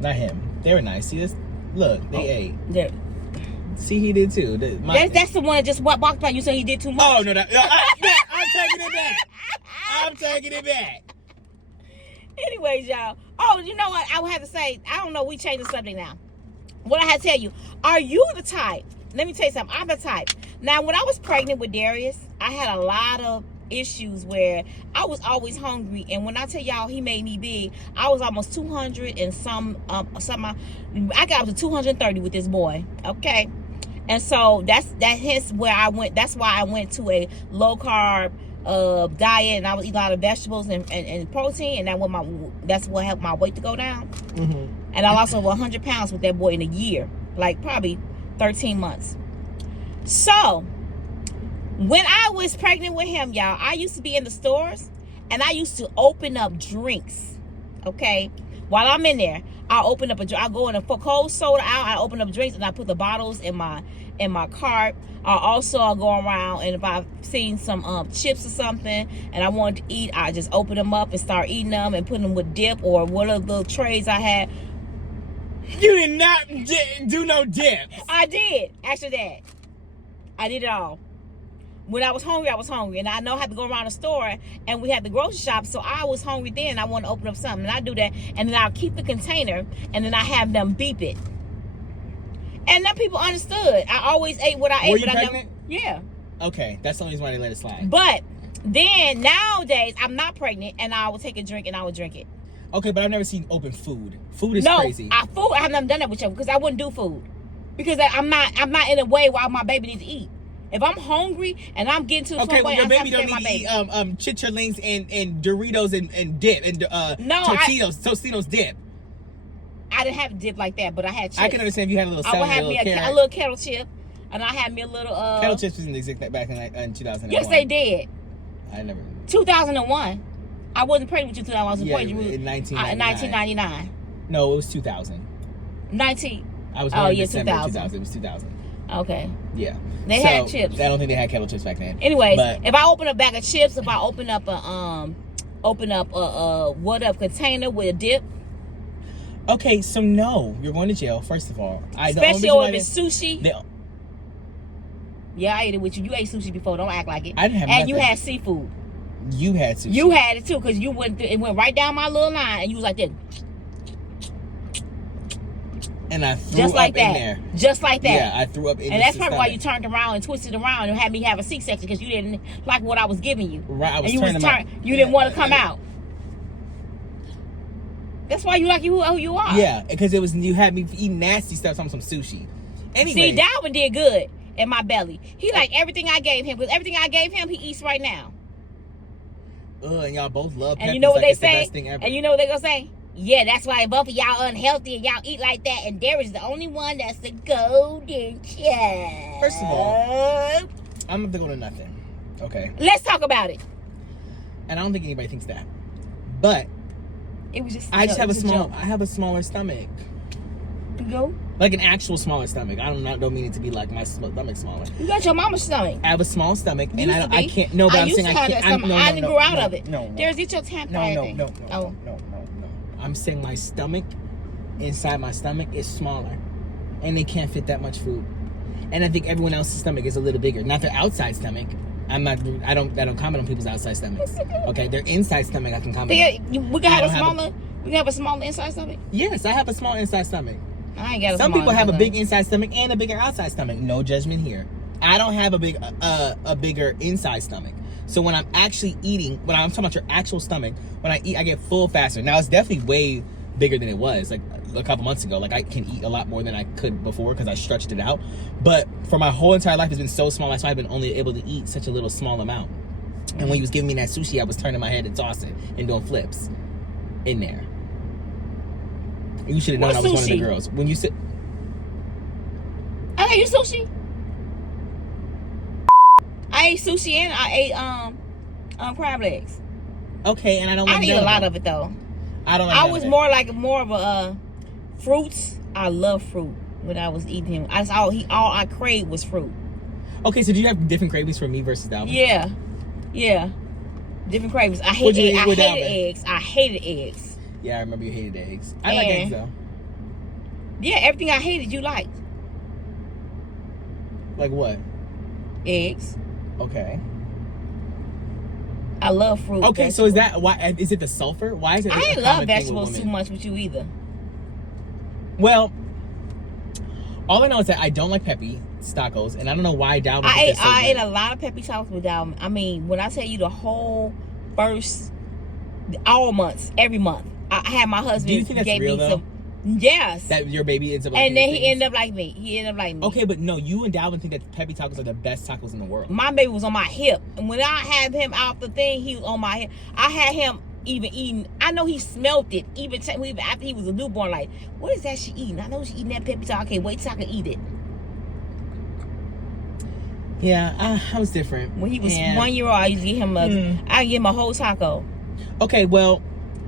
Not him. They were nice. See this? Look, they ate. There. See, he did too. That's the one that just walked by. You said he did too much. Oh, no. I'm taking it back. I'm taking it back. Anyways, y'all. Oh, you know what? I would have to say, I don't know. We changed the subject now. What I had to tell you, are you the type? Let me tell you something. I'm the type. Now, when I was pregnant with Darius, I had a lot of issues where I was always hungry, and when I tell y'all he made me big, I was almost 200 and some I got up to 230 with this boy. Okay, and so that's where I went. That's why I went to a low carb diet, and I was eating a lot of vegetables and protein, and that's what helped my weight to go down. Mm-hmm. And I lost over 100 pounds with that boy in a year, like probably 13 months. So when I was pregnant with him, y'all, I used to be in the stores, and I used to open up drinks, okay? While I'm in there, I open up I go in a cold soda out, I open up drinks, and I put the bottles in my cart. I'll go around, and if I've seen some chips or something, and I wanted to eat, I just open them up and start eating them and put them with dip or whatever little trays I had. You did not do no dip. I did. After that, I did it all. when I was hungry, and I know I had to go around the store, and we had the grocery shop, so I was hungry then. I want to open up something, and I do that, and then I'll keep the container, and then I have them beep it. And then people understood. I always ate what I ate. Were you but pregnant? I never, yeah. Okay, that's the only reason why they let it slide. But then nowadays, I'm not pregnant, and I will take a drink, and I will drink it. Okay, but I've never seen open food. Food is No, crazy. I have never done that with you because I wouldn't do food because I'm not in a way while my baby needs to eat. If I'm hungry and I'm getting to the point well, where your I'm baby don't my need baby. to eat chicharlings and Doritos and dip and Tostitos dip. I didn't have dip like that, but I had chips. I can understand if you had a little I salad, would have me a little kettle chip, and I had me a little kettle chips didn't exist back in 2001. Yes, they did. I never. 2001. I wasn't pregnant with you 2001. I was pregnant in 1999. No, it was 2000. 19. I was born in December 2000. 2000. It was 2000. Okay. Yeah. They had chips. I don't think they had kettle chips back then. Anyways, if I open a bag of chips, if I open up a container with a dip. Okay, so no, you're going to jail. First of all, Especially if it's sushi. Yeah, I ate it with you. You ate sushi before. Don't act like it. I didn't have. And nothing. you had seafood. You had sushi. You had it too, because you it went right down my little line, and you was like this. And I threw just like up that. in there. Just like that. Yeah, I threw up in there. And that's probably why you turned around and twisted around and had me have a C-section, because you didn't like what I was giving you. Right, I was you didn't want to come out. That's why you like who you are. Yeah, because you had me eating nasty stuff on some sushi. Anyway. See, Dalvin did good in my belly. He liked everything I gave him, because everything I gave him, he eats right now. And y'all both love and you know what they say? The best thing ever. And you know what they gonna say? Yeah, that's why both of y'all unhealthy and y'all eat like that, and Darius is the only one that's the golden child. First of all, I'm up to go to nothing. Okay. Let's talk about it. And I don't think anybody thinks that. But it was just I have a smaller stomach. Go? Like an actual smaller stomach. I don't mean it to be like my stomach smaller. You got your mama's stomach. I have a small stomach, and I can't. No, but I'm saying I can't. I didn't grow out of it. No. There's get your tampon. No. I'm saying my stomach, inside my stomach, is smaller, and they can't fit that much food. And I think everyone else's stomach is a little bigger. Not their outside stomach. I don't comment on people's outside stomachs. Okay, their inside stomach I can comment. We can have a smaller. We can have a smaller inside stomach. Yes, I have a small inside stomach. I ain't got a Some people have a big inside stomach and a bigger outside stomach. No judgment here. I don't have a bigger inside stomach. So when I'm actually eating, when I'm talking about your actual stomach, when I eat, I get full faster. Now it's definitely way bigger than it was like a couple months ago. Like I can eat a lot more than I could before because I stretched it out. But for my whole entire life, it's been so small. That's why I've been only able to eat such a little small amount. And when he was giving me that sushi, I was turning my head and tossing and doing flips in there. You should have known I was one of the girls. When you said, I ate sushi. I ate sushi and I ate crab legs. Okay, and I don't. I eat a lot of it though. I don't. I was more of a fruits. I love fruit when I was eating him. All I craved was fruit. Okay, so do you have different cravings for me versus Dalvin? Yeah, different cravings. I hated eggs. I hated eggs. Yeah, I remember you hated eggs. I like eggs though. Yeah, everything I hated you liked. Like what? Eggs. Okay. I love fruit. Okay, vegetables. so is that why? Is it the sulfur? Why is it? I didn't love vegetables too much with you either. Well, all I know is that I don't like peppy tacos, and I don't know why Dalvin. I ate a lot of peppy tacos with Dalvin. I mean, when I tell you the whole first, all months, every month, I had my husband. Do you think that's real though? Yes. That your baby ends up like and then he ended up like me. Okay, but no, you and Dalvin think that peppy tacos are the best tacos in the world. My baby was on my hip. And when I had him out the thing, he was on my hip. I had him even eating. I know he smelled it. Even after he was a newborn, like, what is that she eating? I know she eating that peppy taco. I can't wait till I can eat it. Yeah, I was different. When he was 1 year old, I used to give him I give him a whole taco. Okay, well,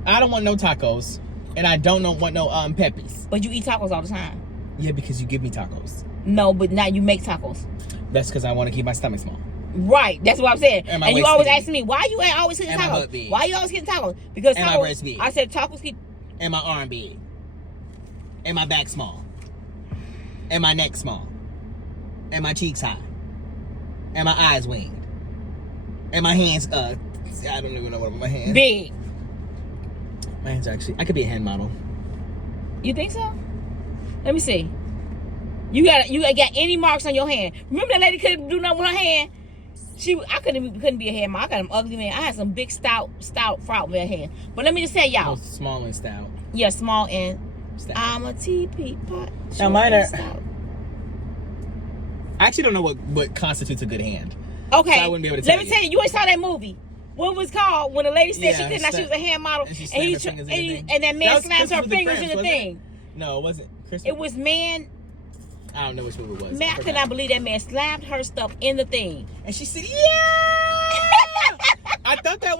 I don't want no tacos. And I don't want no peppies. But you eat tacos all the time. Yeah, because you give me tacos. No, but now you make tacos. That's because I want to keep my stomach small. Right, that's what I'm saying. And you always ask me, why you always getting tacos? Why you always getting tacos? Because and tacos, my breast big. I said tacos keep. And my arm big. And my back small. And my neck small. And my cheeks high. And my eyes winged. And my hands, I don't even know what my hands. Big. My hands actually, I could be a hand model. You think so? Let me see. You got any marks on your hand? Remember that lady couldn't do nothing with her hand? I couldn't be a hand model. I got them ugly man. I had some big stout front with her hand. But let me just say, y'all. Small and stout. Yeah, small and Stout. I'm a teepee pot. Now mine are. Stout. I actually don't know what constitutes a good hand. Okay. So I wouldn't be able to tell Let me tell you. You always saw that movie. What was it called when the lady said she could not? She was a hand model, and that man slams her fingers in the thing. No, it wasn't. It was man. I don't know which movie it was. Man, I could not believe that man slammed her stuff in the thing. And she said, "Yeah." I thought that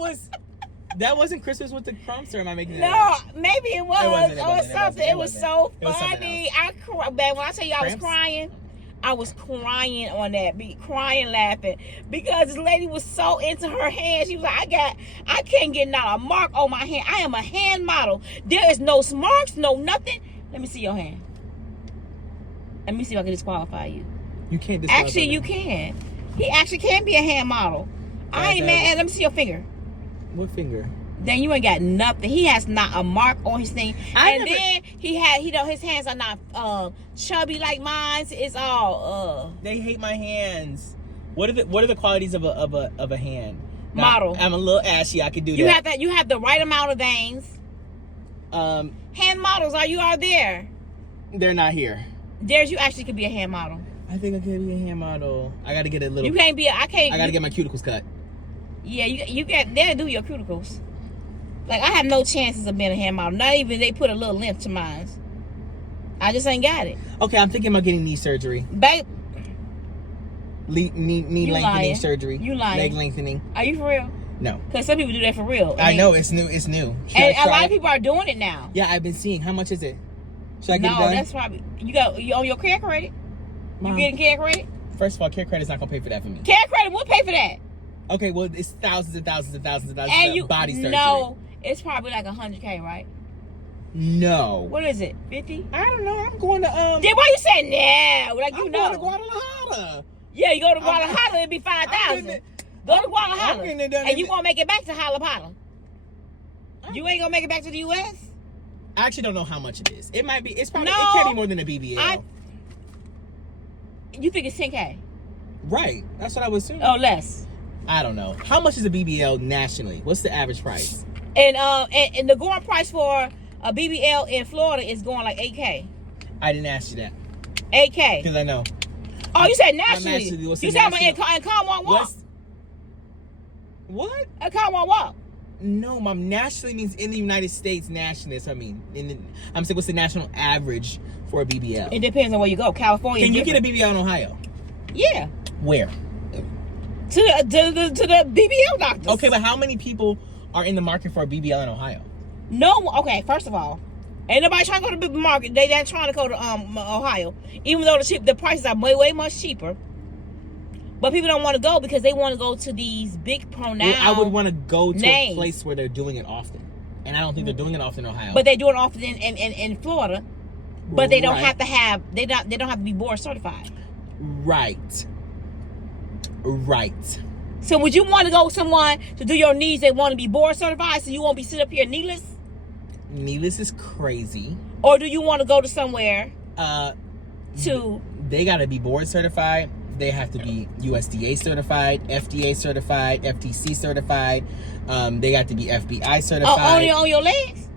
wasn't Christmas with the Crumbs, or am I making that up? No, maybe it was. It was something. It was so funny. I cried. Man, when I tell you I was crying, I was crying on that beat, crying, laughing, because this lady was so into her hand. She was like, I can't get not a mark on my hand. I am a hand model. There is no marks, no nothing. Let me see your hand. Let me see if I can disqualify you. You can't disqualify. Actually, you can. He actually can be a hand model. I ain't mad. Let me see your finger. What finger? Then you ain't got nothing. He has not a mark on his thing. Then his hands are not chubby like mine. It's all They hate my hands. What are the qualities of a hand? Model. I'm a little ashy. I could do that. You have the right amount of veins. Hand models, are there? They're not here. You actually could be a hand model. I think I could be a hand model. I got to get a little. You can't be. I got to get my cuticles cut. Yeah, they'll do your cuticles. Like, I have no chances of being a hand model. Not even they put a little length to mine. I just ain't got it. Okay, I'm thinking about getting knee surgery. Babe. Knee lengthening lying. Surgery. You lying. Leg lengthening. Are you for real? No. Because some people do that for real. I know, it's new. And a lot of people are doing it now. Yeah, I've been seeing. How much is it? Should I get it done? No, that's probably... You own your care credit? Mom, you getting care credit? First of all, care credit's not going to pay for that for me. Care credit will pay for that. Okay, well, it's thousands and thousands and thousands and thousands of body surgery. No, it's probably like $100K, right? No. What is it? 50? I don't know. I'm going to Then why you say no? Like, you I'm know. going to Guadalajara. Yeah, you go to Guadalajara, it'd be 5,000. Go to Guadalajara, and you won't make it back to Jalapeno. You ain't gonna make it back to the U.S. I actually don't know how much it is. It might be. It's probably. No, it can't be more than a BBL. You think it's 10K? Right. That's what I was assuming. Oh, less. I don't know. How much is a BBL nationally? What's the average price? And the going price for a BBL in Florida is going like 8K. I didn't ask you that. 8K. Because I know. Oh, you said nationally. You said in Commonwealth Walk. What? A Commonwealth Walk. No, Mom. Nationally means in the United States. Nationally, I mean, I'm saying, what's the national average for a BBL? It depends on where you go. California. Can you get a BBL in Ohio? Yeah. Where? To the BBL doctors. Okay, but how many people are in the market for a BBL in Ohio? No. Okay, first of all, ain't nobody trying to go to the market. They not trying to go to Ohio, even though the prices are way much cheaper. But people don't want to go because they want to go to these big pronouns. Well, I would want to go to a place where they're doing it often, and I don't think they're doing it often in Ohio. But they do it often in Florida. But they don't have to have they don't have to be board certified. Right. So would you want to go with someone to do your knees? They want to be board certified, so you won't be sitting up here kneeless. Kneeless is crazy. Or do you want to go to somewhere? They got to be board certified. They have to be USDA certified, FDA certified, FTC certified. They got to be FBI certified. Oh, only on your legs?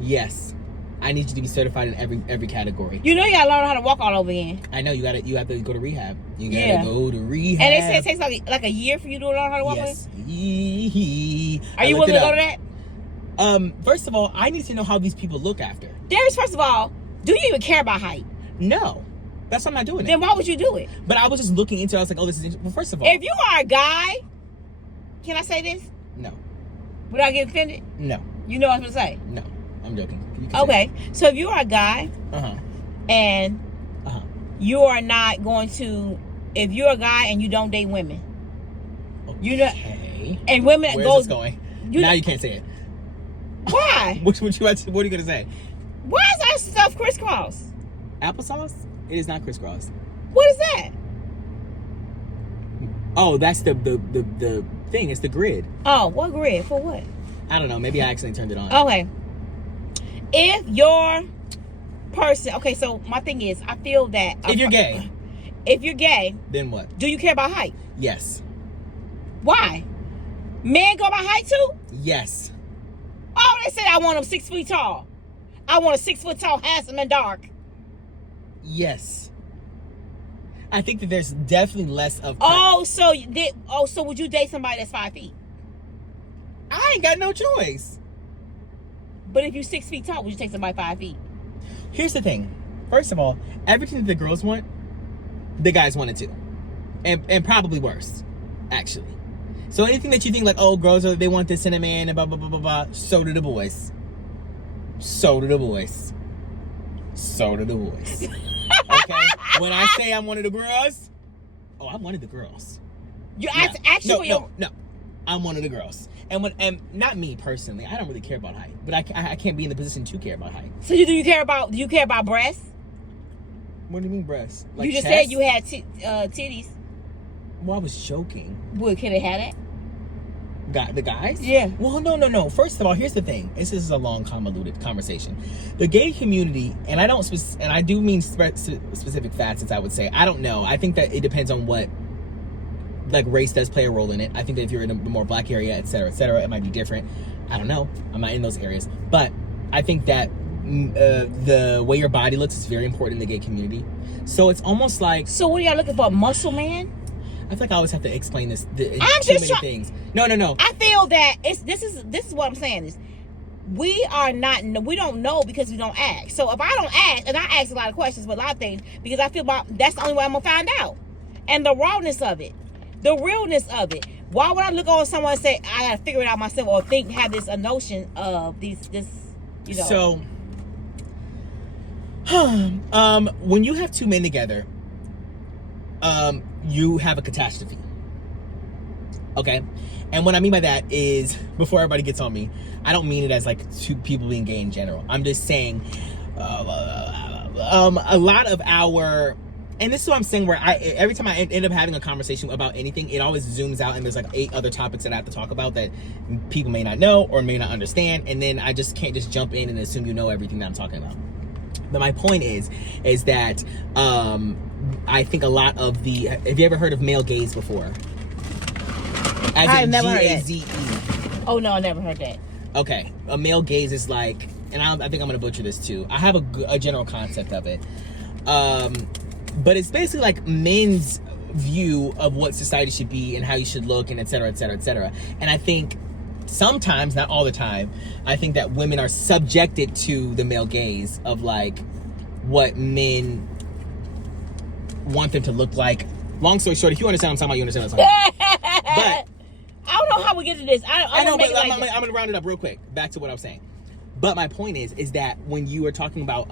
Yes. I need you to be certified in every category. You know you gotta learn how to walk all over again. I know you have to go to rehab. You gotta go to rehab. And they say it takes like a year for you to learn how to walk yes. again? Are you willing to go to that? First of all, I need to know how these people look after. Darius, first of all, do you even care about height? No. That's why I'm not doing it. Then why would you do it? But I was just looking into it. I was like, oh, this is interesting. Well, first of all. If you are a guy, can I say this? No. Without getting offended? No. You know what I'm going to say? No. I'm joking. Okay. So if you are a guy and you are not going to, if you're a guy and you don't date women. Okay. You know, and women Where's this going? Now you can't say it. Why? what are you going to say? Why is our stuff crisscross? Applesauce? It is not crisscross. What is that? Oh, that's the thing. It's the grid. Oh, what grid? For what? I don't know. Maybe I accidentally turned it on. Okay. If your person... Okay, so my thing is, I feel that... If you're gay. If you're gay... Then what? Do you care about height? Yes. Why? Men go by height too? Yes. Oh, they said I want them 6 feet tall. I want a 6 foot tall, handsome, and dark. Yes. I think that there's definitely less of... So would you date somebody that's 5 feet? I ain't got no choice. But if you're 6 feet tall, would you take somebody 5 feet? Here's the thing. First of all, everything that the girls want, the guys want it too. And probably worse, actually. So anything that you think like, oh, girls, they want this in a man, and blah, blah, blah, blah, blah, so do the boys. So do the boys. So do the boys. Okay? When I say I'm one of the girls, I'm one of the girls. You actually... No. I'm one of the girls. And not me personally. I don't really care about height. But I can't be in the position to care about height. So do you care about breasts? What do you mean breasts? Like you just chest? said you had titties. Well, I was joking. Well, can they have that? The guys? Yeah. Well, no. First of all, here's the thing. This is a long, convoluted conversation. The gay community, and I do mean specific facets, I would say. I don't know. I think that it depends on what, like, race does play a role in it. I think that if you're in a more black area, et cetera, it might be different. I don't know. I'm not in those areas. But I think that the way your body looks is very important in the gay community. So it's almost like... So what are y'all looking for? A muscle man? I feel like I always have to explain this. Things. No. I feel that this is what I'm saying is we don't know because we don't ask. So if I don't ask, and I ask a lot of questions with a lot of things because I feel that's the only way I'm gonna find out. And the rawness of it, the realness of it. Why would I look on someone and say I gotta figure it out myself or have a notion of this? So, when you have two men together, you have a catastrophe. Okay? And what I mean by that is, before everybody gets on me, I don't mean it as like two people being gay in general. I'm just saying a lot of our... And this is what I'm saying, where every time I end up having a conversation about anything, it always zooms out and there's like 8 other topics that I have to talk about that people may not know or may not understand. And then I just can't just jump in and assume you know everything that I'm talking about. But my point is that I think a lot of the... Have you ever heard of male gaze before? I've never heard G-A-Z-E. Oh, no, I never heard that. Okay. A male gaze is like... And I think I'm going to butcher this too. I have a general concept of it. But it's basically like men's view of what society should be and how you should look and et cetera, et cetera, et cetera. And I think sometimes, not all the time, I think that women are subjected to the male gaze of like what men want them to look like. Long story short, if you understand what I'm talking about, you understand what I'm talking about. But I don't know how we get to this. I know, but I'm going to round it up real quick. Back to what I was saying. But my point is that when you are talking about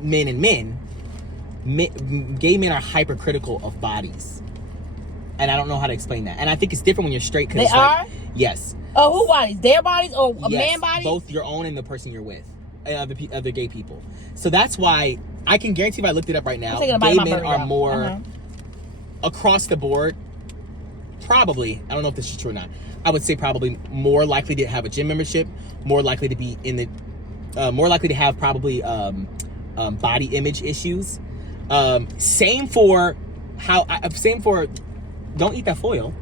men and men, gay men are hypercritical of bodies. And I don't know how to explain that. And I think it's different when you're straight. They are? Yes. Oh, who bodies? Their bodies or a man body? Both your own and the person you're with. Other gay people. So that's why I can guarantee if I looked it up right now, gay men are more across the board. Probably, I don't know if this is true or not. I would say probably more likely to have a gym membership, more likely to be more likely to have probably body image issues. Same for don't eat that foil.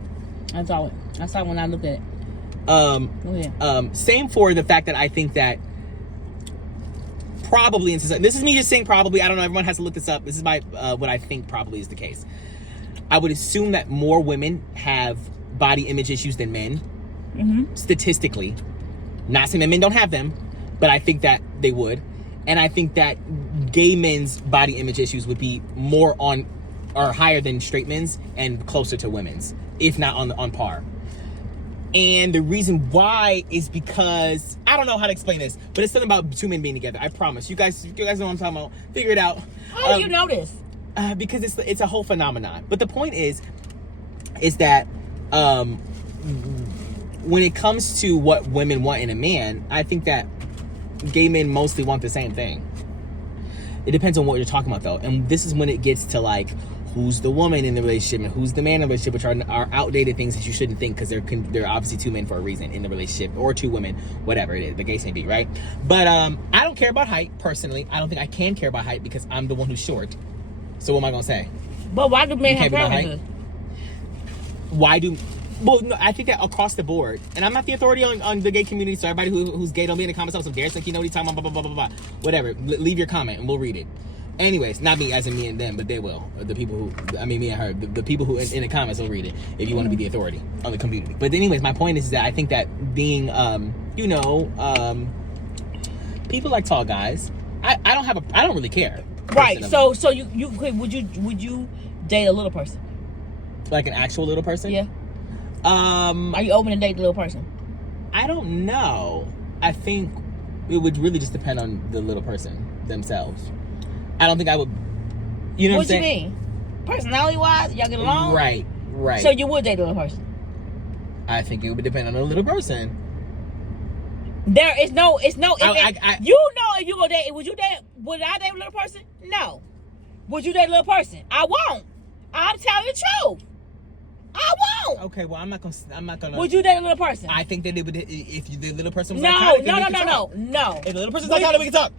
I saw when I looked at it. Same for the fact that I think that probably in society, this is me just saying probably, I don't know, everyone has to look this up. This is my what I think probably is the case. I would assume that more women have body image issues than men. Statistically. Not saying that men don't have them, but I think that they would. And I think that gay men's body image issues would be more on or higher than straight men's and closer to women's, if not on par. And the reason why is because I don't know how to explain this, but it's something about two men being together. I promise. You guys know what I'm talking about. Figure it out. How do you know this? Because it's a whole phenomenon. But the point is that when it comes to what women want in a man, I think that gay men mostly want the same thing. It depends on what you're talking about, though. And this is when it gets to like who's the woman in the relationship and who's the man in the relationship, which are outdated things that you shouldn't think, because they're obviously two men for a reason in the relationship, or two women, whatever it is, the case may be, right? But I don't care about height, personally. I don't think I can care about height because I'm the one who's short. So what am I going to say? But why do men have preferences? Well, no, I think that across the board, and I'm not the authority on the gay community, so everybody who's gay, don't be in the comments. So Darius, like, you know what he's talking about, blah, blah, blah, blah, blah. Whatever. Leave your comment and we'll read it. Anyways, not me as in me and them, but they will. The people who, me and her, the people who in the comments will read it if you want to be the authority on the community. But anyways, my point is that I think that being, people like tall guys, I don't really care. Right. So you would you date a little person? Like an actual little person? Yeah. Are you open to date a little person? I don't know. I think it would really just depend on the little person themselves. I don't think I would. You know what I'm saying? What you mean? Personality wise, y'all get along? Right. So you would date a little person? I think it would depend on the little person. It's no. If you go date, would I date a little person? No. Would you date a little person? I won't. I'm telling the truth. I won't. Okay, well, I'm not gonna. Would you date a little person? I think that it would. If the little person was no. If the little person's like we can talk.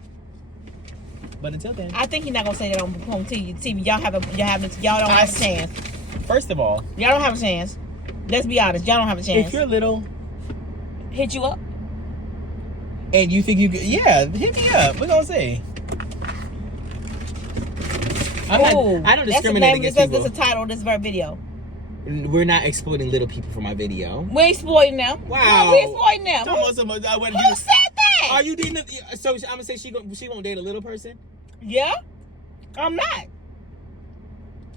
But until then, I think you're not gonna say that on TV. Y'all don't have a chance. First of all, y'all don't have a chance. Let's be honest. Y'all don't have a chance. If you're little, hit you up. And you think hit me up. We're gonna see. I don't discriminate against people. That's the title of this video. We're not exploiting little people for my video. We're exploiting them. Wow. No, we're exploiting them. Who said that? Are you dating? So I'm gonna say she won't date a little person? Yeah, I'm not.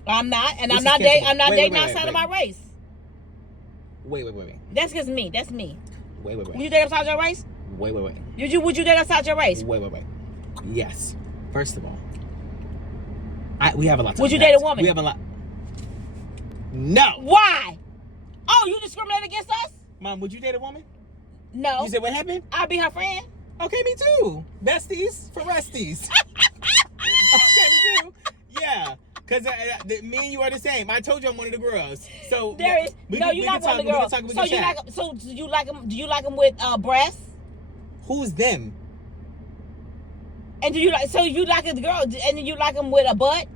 I'm not, and I'm not dating outside of my race. Wait. That's just me. That's me. Wait. Would you date outside your race? Wait. Would you date outside your race? Wait. Yes. First of all, we have a lot. Would you date a woman? We have a lot. No. Why? Oh, you discriminate against us? Mom, would you date a woman? No. You said what happened? I'll be her friend. Okay, me too. Besties for resties. Okay, me too. Yeah. Because me and you are the same. I told you I'm one of the girls. So you're not one of the girls. So do you like them? Do you like them with breasts? Who's them? And you like the girl, and then you like them with a butt?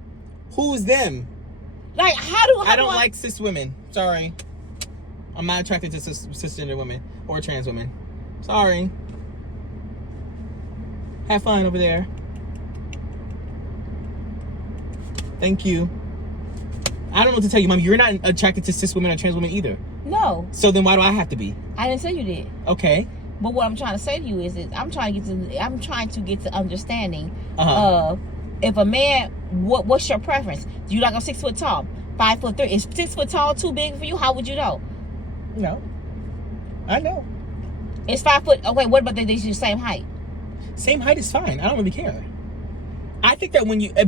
Who's them? Like I don't like cis women. Sorry, I'm not attracted to cisgender women or trans women. Sorry. Have fun over there. Thank you. I don't know what to tell you, Mom. You're not attracted to cis women or trans women either. No. So then why do I have to be? I didn't say you did. Okay. But what I'm trying to say to you is I'm trying to get to understanding of if a man, what's your preference? Do you like a 6 foot tall, 5'3"? Is 6 foot tall too big for you? How would you know? No. I know. It's 5 foot. Okay, what about they the same height? Same height is fine. I don't really care. I think that when you I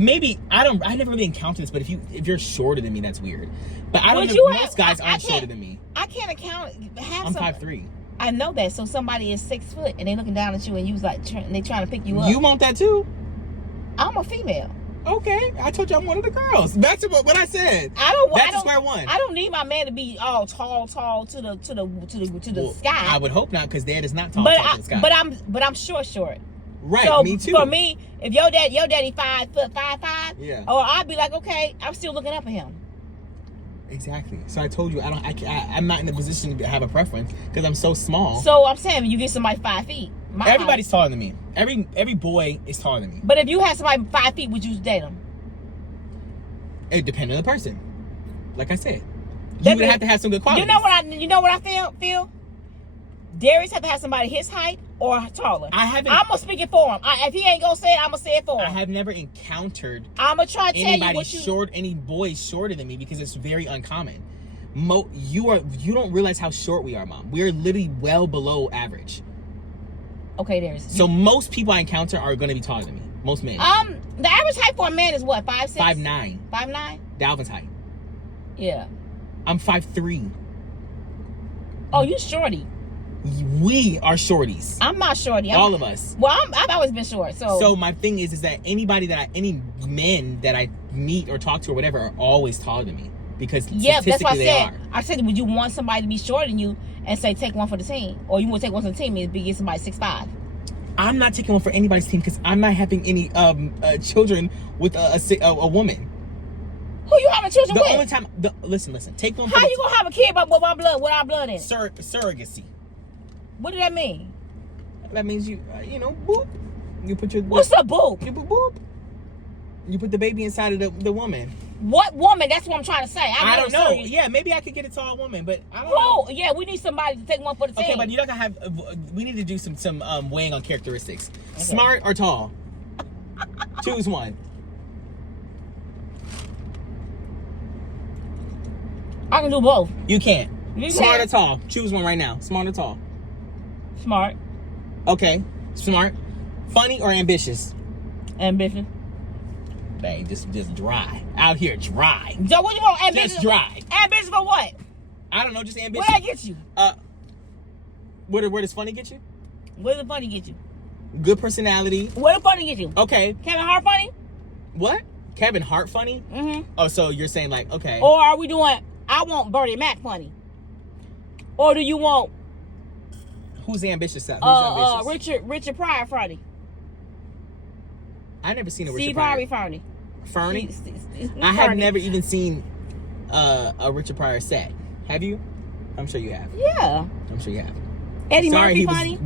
never really encountered this, but if you're shorter than me, that's weird. But I don't know. Most guys aren't shorter than me. I can't account. I'm 5'3". I know that. So somebody is 6 foot and they looking down at you and you was like, they trying to pick you up. You want that too? I'm a female. Okay, I told you I'm one of the girls. Back to what I said. Back to square one. I don't need my man to be all tall to the sky. I would hope not, because Dad is not tall to the sky. But I'm short. Right, so me too. For me, if your daddy 5 foot 5'5", yeah, or I'd be like, okay, I'm still looking up at him. Exactly. So I told you I'm not in a position to have a preference because I'm so small. So I'm saying you get somebody 5 feet. Everybody's taller than me. Every boy is taller than me. But if you had somebody 5 feet, would you date them? It depends on the person. Like I said, you would have to have some good qualities. You know what I feel? Darius have to have somebody his height or taller. I'm gonna speak it for him. If he ain't gonna say it, I'm gonna say it for him. I have never encountered I'm gonna try to tell you any boys shorter than me, because it's very uncommon. You don't realize how short we are, Mom. We're literally well below average. Okay, Darius. So most people I encounter are gonna be taller than me. Most men. The average height for a man is what? 5'6"? 5'9". 5'9"? Dalvin's height. Yeah. I'm 5'3". Oh, you shorty. We are shorties. I'm not shorty. All of us. Well, I've always been short. So my thing is that any men that I meet or talk to or whatever are always taller than me because Yeah, that's what I statistically said. they are. I said, would you want somebody to be shorter than you and say take one for the team, or you want to take one for the team and get somebody 6'5"? I'm not taking one for anybody's team because I'm not having any children with a woman. Who you having children The with? only time, listen, take one. How you gonna have a kid with our blood in it? Surrogacy. What does that mean? That means you know, boop. You put your What's a boop? You put boop. You put the baby inside of the woman. What woman? That's what I'm trying to say. I don't know. Yeah, maybe I could get a tall woman, but I don't know. Oh, yeah, we need somebody to take one for the team. Okay, but you're not gonna have. We need to do some weighing on characteristics. Okay. Smart or tall? Choose one. I can do both. You can't. You Smart can't. or tall? Choose one right now. Smart or tall? Smart. Okay, smart. Funny or ambitious? Ambition. Dang, just dry. Out here, dry. So what you want? Ambition? Just dry. Ambition for what? I don't know, just ambitious. Where that get you? Where does funny get you? Where does funny get you? Good personality. Where does funny get you? Okay. Kevin Hart funny? What? Kevin Hart funny? Mm-hmm. Oh, so you're saying like, okay. Or are we doing, I want Bertie Mac funny? Or do you want Who's the ambitious side? Who's ambitious? Richard Pryor funny? I never seen a Richard Steve Pryor. Harvey funny. Fernie? Steve I have Fernie. never even seen a Richard Pryor set. Have you? I'm sure you have. Yeah. I'm sure you have. Eddie Sorry, Murphy he funny?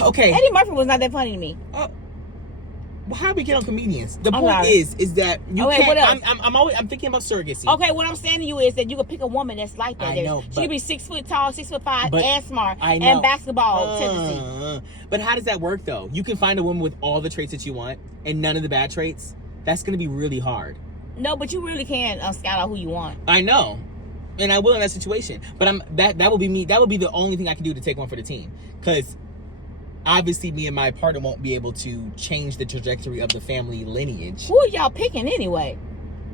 Okay. Eddie Murphy was not that funny to me. Well, how do we get on comedians? The I'm point sorry. is that you Okay, can't. what else? I'm thinking about surrogacy. Okay, what I'm saying to you is that you can pick a woman that's like that. I know, She but- could be 6 foot tall, 6'5", But- and smart, I know. and basketball tendency. But how does that work though? You can find a woman with all the traits that you want and none of the bad traits. That's going to be really hard. No, but you really can scout out who you want. I know, and I will in that situation. But that will be me. That will be the only thing I can do to take one for the team, because obviously me and my partner won't be able to change the trajectory of the family lineage. Who are y'all picking anyway?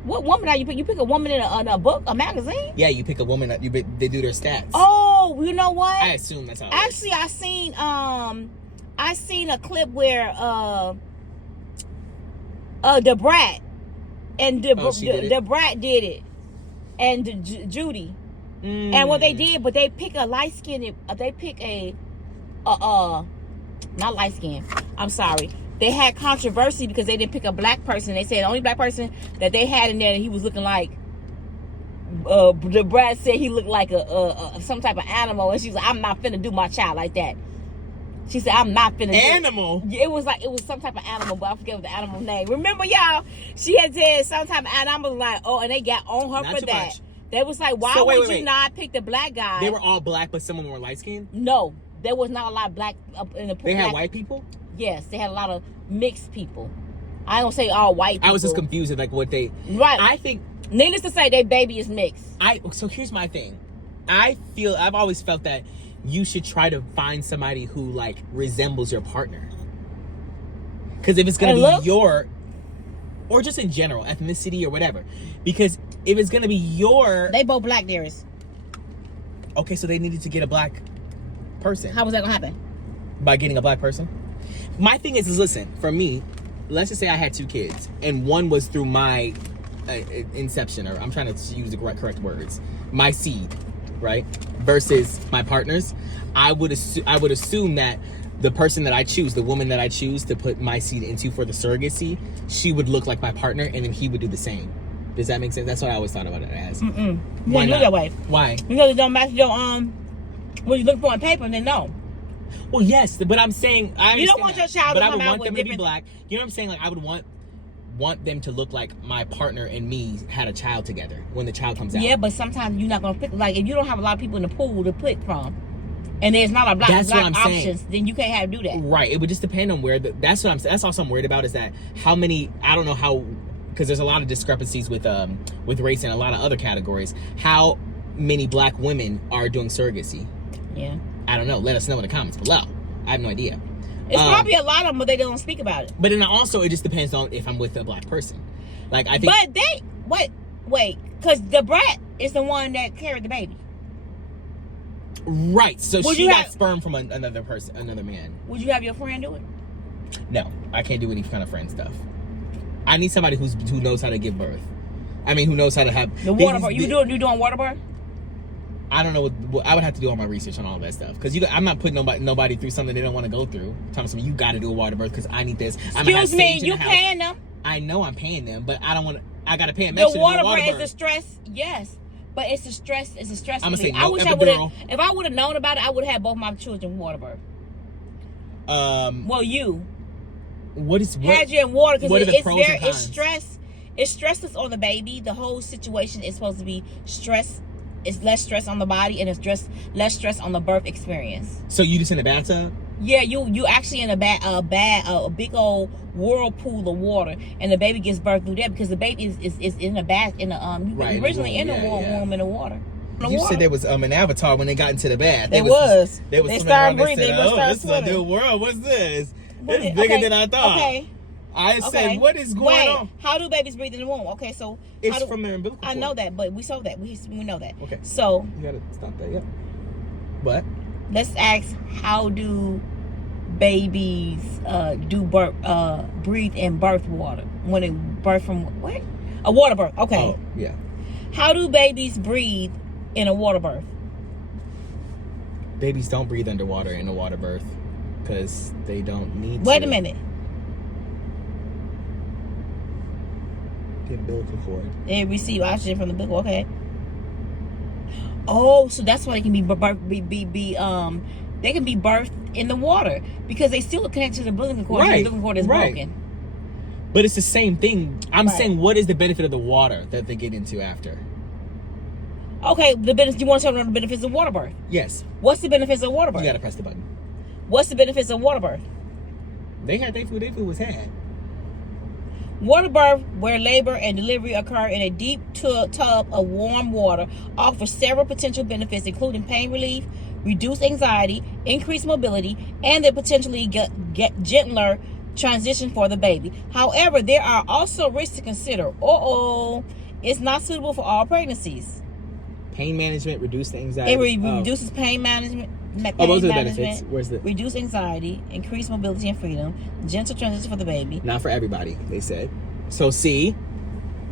What woman are you picking? You pick a woman in a book, a magazine? Yeah, you pick a woman. They do their stats. Oh, you know what? I assume that's how it Actually, I seen a clip where the brat and the brat did it, and Judy, and what they did, but they pick a light skinned. They pick not light skin. I'm sorry. They had controversy because they didn't pick a black person. They said the only black person that they had in there, he was looking like. The brat said he looked like a some type of animal, and she's like, "I'm not finna do my child like that." She said, "I'm not finna." Animal. It was some type of animal, but I forget what the animal name. Remember, y'all? She had said some type of animal, like, oh, and they got on her Not for too that. much. They was like, why would you not pick the black guy? They were all black, but some of them were light skinned. No, there was not a lot of black in the pool. They had white people. Yes, they had a lot of mixed people. I don't say all white people. I was just confused at like what they. Right. I think. Needless to say, their baby is mixed. So here's my thing. I've always felt that you should try to find somebody who like resembles your partner. Because if it's gonna be your, or just in general, ethnicity or whatever. Because if it's gonna be your, they both black, dearest. Okay, so they needed to get a black person. How was that gonna happen? By getting a black person. My thing is listen, for me, let's just say I had 2 kids, and one was through my inception, or I'm trying to use the correct words, my seed, right? Versus my partner's. I would assume that the person that I choose, the woman that I choose to put my seed into for the surrogacy, she would look like my partner, and then he would do the same. Does that make sense? That's what I always thought about it as. You Why don't not? do that way. Why? Because it don't match your what you look for in paper, then no. Well, yes, but I'm saying you don't want your child to come out with them to be different. black. You know what I'm saying? Like I would want them to look like my partner and me had a child together when the child comes out. Yeah, but sometimes you're not gonna pick. Like if you don't have a lot of people in the pool to pick from, and there's not a black options, then you can't have to do that. Right. It would just depend on where. That's also I'm worried about is that how many. I don't know how, because there's a lot of discrepancies with race and a lot of other categories. How many black women are doing surrogacy? Yeah. I don't know. Let us know in the comments below. I have no idea. It's probably a lot of them, but they don't speak about it. But then also, it just depends on if I'm with a black person. Like I think. But wait, because the brat is the one that carried the baby. Right. So she got sperm from another person, another man. Would you have your friend do it? No, I can't do any kind of friend stuff. I need somebody who knows how to give birth. I mean, who knows how to have the water birth. You doing water birth? I don't know. I would have to do all my research on all that stuff because I'm not putting nobody through something they don't want to go through. Telling me you got to do a water birth because I need this. Excuse me, you paying them? I know I'm paying them, but I don't want to. I got to pay them. The water birth is the stress. Yes, but it's the stress. It's a stress. I'm gonna say no. I wish I would have. If I would have known about it, I would have had both my children water birth. Well, you. Had you in water because it's stress. It's stressless on the baby. The whole situation is supposed to be stress. It's less stress on the body and it's just less stress on the birth experience. So you just in a bathtub? Yeah, you actually in a big old whirlpool of water, and the baby gives birth through there because the baby is in a bath originally in the womb in the water. You said there was an avatar when they got into the bath. They started breathing. They this is a new world. What's this? It's bigger than I thought. Okay. I said, what is going on? How do babies breathe in the womb? Okay, so it's from their umbilical cord. I know that, but we saw that. We know that. Okay. So you gotta stop that. Yep. What? Let's ask, how do babies breathe in birth water when they birth from what? A water birth. Okay. Oh, yeah. How do babies breathe in a water birth? Babies don't breathe underwater in a water birth because they don't need to. Wait a minute. The umbilical cord. They receive oxygen from the umbilical. Okay. Oh, so that's why they can be they can be birthed in the water because they still connect to the umbilical cord. Right. The umbilical cord is broken. But it's the same thing. I'm saying, what is the benefit of the water that they get into after? Okay, the benefits. You want to tell them the benefits of water birth? Yes. What's the benefits of water birth? You gotta press the button. What's the benefits of water birth? They had their food. Their food was had. Water birth, where labor and delivery occur in a deep tub of warm water, offers several potential benefits, including pain relief, reduced anxiety, increased mobility, and the potentially get gentler transition for the baby. However, there are also risks to consider. It's not suitable for all pregnancies. Pain management, reduced anxiety. It reduces pain management. Those are the benefits. Where's the reduce anxiety, increase mobility and freedom, gentle transition for the baby. Not for everybody, they said. So C,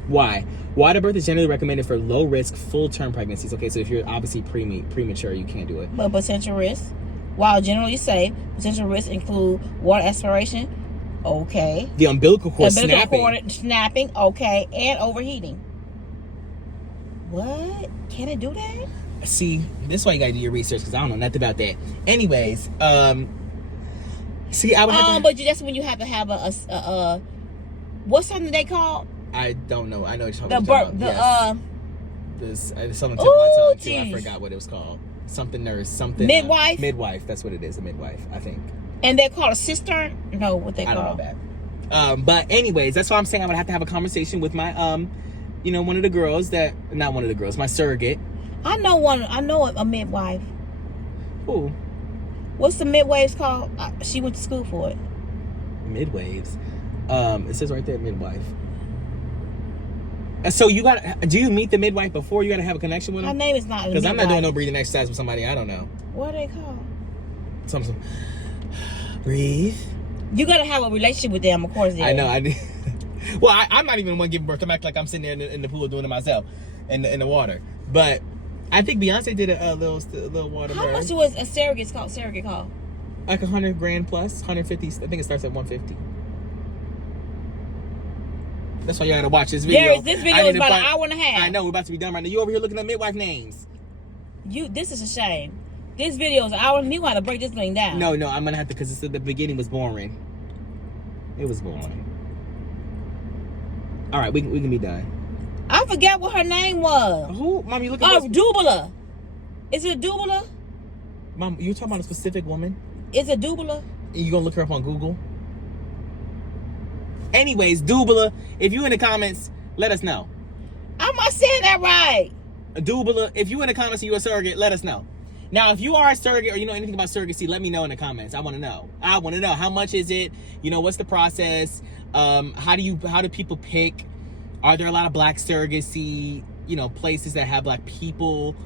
why? Water birth is generally recommended for low risk, full term pregnancies. Okay, so if you're obviously premature, you can't do it. But potential risks, while generally safe, potential risks include water aspiration. Okay. The umbilical cord snapping. Okay, and overheating. What? Can it do that? See, this is why you gotta do your research because I don't know nothing about that. Anyways, see, I would have but that's when you have to have a what's something they call? I don't know. I know what you're talking about. Something took my tongue too. I forgot what it was called. Something nurse, something midwife. Midwife. That's what it is. A midwife, I think. And they're called a cistern. No, what they call? I don't know that. But anyways, that's why I'm saying I would have to have a conversation with my one of the girls my surrogate. I know a midwife. Who? What's the midwives called? She went to school for it. Midwives. It says right there, midwife. So do you meet the midwife before you gotta have a connection with her? Her name is not. Because I'm not doing no breathing exercise with somebody I don't know. What are they called? Something. Breathe. You gotta have a relationship with them, of course. I know. I need. Well, I'm not even the one giving birth. I'm acting like I'm sitting there in the pool doing it myself, in the water. But I think Beyonce did a little water birth. How much was a surrogate call? Like $100,000 plus, 150. I think it starts at 150. That's why you gotta watch this video. This video is about an hour and a half. I know, we're about to be done right now. You over here looking at midwife names. This is a shame. This video is an hour and you gotta break this thing down. No, I'm gonna have to because the beginning was boring. It was boring. All right, we can be done. I forgot what her name was. Who? Mom, you looking at doula. Is it a doula? Mom, you talking about a specific woman? Is it doula? You gonna look her up on Google? Anyways, doula, if you in the comments, let us know. I'm not saying that right. A doula, if you in the comments and you're a surrogate, let us know. Now, if you are a surrogate or you know anything about surrogacy, let me know in the comments. I want to know. How much is it? What's the process? How do people pick? Are there a lot of black surrogacy, places that have black people?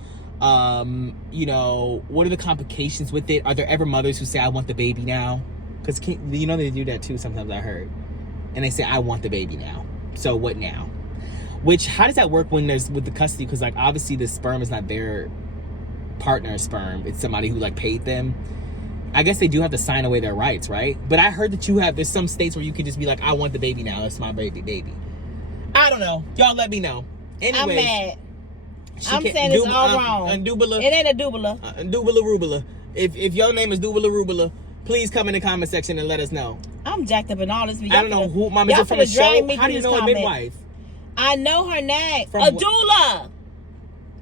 What are the complications with it? Are there ever mothers who say, I want the baby now? Because they do that too sometimes, I heard. And they say, I want the baby now. So what now? Which, how does that work when there's with the custody? Because like obviously the sperm is not their partner's sperm. It's somebody who like paid them. I guess they do have to sign away their rights, right? But I heard that there's some states where you can just be like, I want the baby now. That's my baby. I don't know. Y'all let me know. Anyways, I'm mad. I'm saying it's all wrong. Dubala. It ain't a dubala. Dubala rubala. If your name is Dubala rubala, please come in the comment section and let us know. I'm jacked up in all this. I don't know who. Mom, is it from a show? How do you know a midwife? I know her name. From Adula.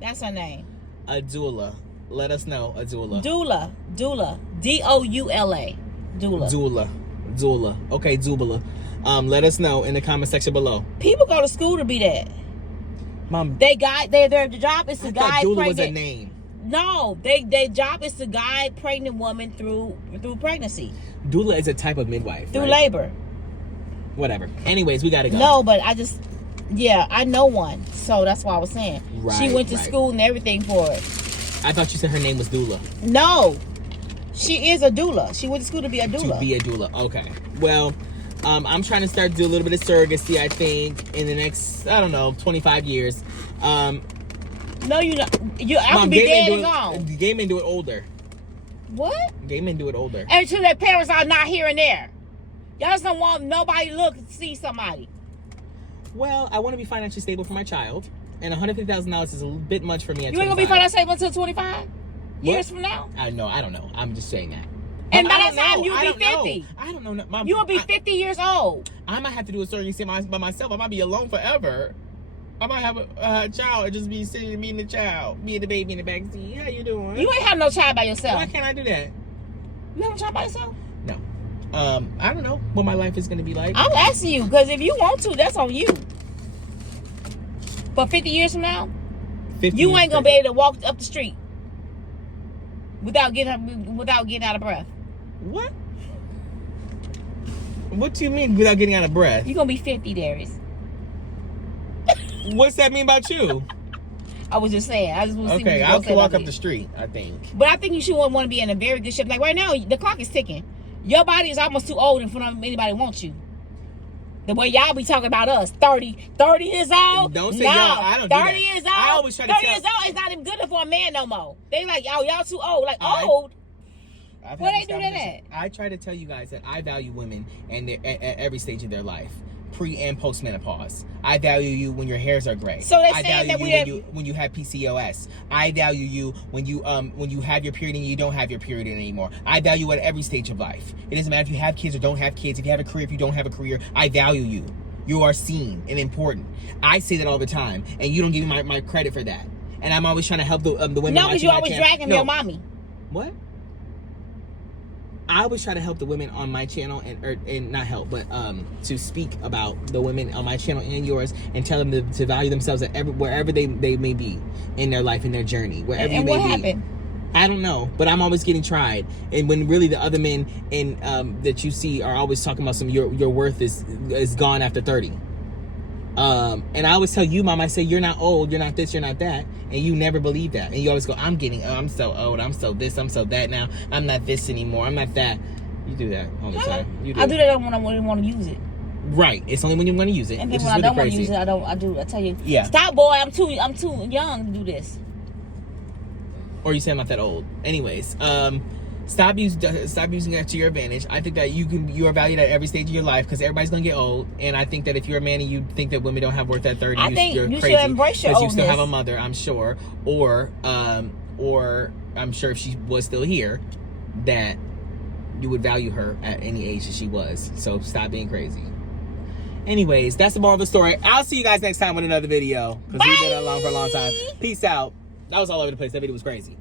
That's her name. Adula. Let us know. Adula. Doula. D-O-U-L-A. Doula. Okay, Dubala. Let us know in the comment section below. People go to school to be that. Mom, their job is to guide Doula pregnant. was a name. No, their job is to guide pregnant women through pregnancy. Doula is a type of midwife. Through right? labor. Whatever. Anyways, we gotta go. No, but I know one. So that's why I was saying. Right, she went to school and everything for it. I thought you said her name was Doula. No. She is a doula. She went to school to be a doula. To be a doula. Okay. Well, I'm trying to start to do a little bit of surrogacy, I think, in the next, 25 years. No, you're not. I could be dead and gone. Gay men do it older. What? Gay men do it older. Until their parents are not here and there. Y'all just don't want nobody to look and see somebody. Well, I want to be financially stable for my child. And $150,000 is a little bit much for me at 25. You ain't going to be financially stable until 25 years from now? I don't know. I'm just saying that. And by that time, you'll be 50. I don't know. You'll be 50 years old. I might have to do a surrogacy by myself. I might be alone forever. I might have a child and just be sitting and meeting the child. Me and the baby in the backseat. How you doing? You ain't have no child by yourself. Why can't I do that? You have a child by yourself? No. I don't know what my life is going to be like. I'm asking you, because if you want to, that's on you. But 50 years from now, you ain't going to be able to walk up the street without getting out of breath. What? What do you mean without getting out of breath? You're going to be 50, Darius. What's that mean about you? I was just saying. I just want to see. Okay, I can walk up the street, I think. But I think you should want to be in a very good shape. Like right now, the clock is ticking. Your body is almost too old in front of anybody wants you. The way y'all be talking about us, 30 years old. Don't say y'all. I don't do that. 30 years old. I always try to 30 years old is not even good enough for a man no more. They like, oh, y'all too old. Like, old? Where they do that at? I try to tell you guys that I value women and at every stage of their life. Pre and post menopause. I value you when your hairs are gray. So they're I saying value that when you have PCOS. I value you when you have your period and you don't have your period anymore. I value you at every stage of life. It doesn't matter if you have kids or don't have kids. If you have a career, if you don't have a career, I value you. You are seen and important. I say that all the time, and you don't give me my credit for that. And I'm always trying to help the women. No, because you always dragging your mommy. What? I always try to help the women on my channel and not help, but to speak about the women on my channel and yours and tell them to value themselves at wherever they may be in their life, in their journey, wherever you may be. And what happened? I don't know, but I'm always getting tried. And when really the other men that you see are always talking about your worth is gone after 30. And I always tell you, Mom, I say, you're not old, you're not this, you're not that. And you never believe that. And you always go, I'm so old, I'm so this, I'm so that now. I'm not this anymore, I'm not that. You do that all the time. You do. I do that when I want to use it. Right. It's only when you want to use it. And then when I don't want to use it, I tell you, yeah. Stop, boy, I'm too young to do this. Or you say I'm not that old. Anyways, stop using that to your advantage. I think that you are valued at every stage of your life because everybody's gonna get old. And I think that if you're a man and you think that women don't have worth at 30, you're crazy. Should embrace your oldness. You still have a mother, I'm sure. Or I'm sure if she was still here, that you would value her at any age that she was. So stop being crazy. Anyways, that's the moral of the story. I'll see you guys next time with another video because we've been along for a long time. Peace out. That was all over the place. That video was crazy.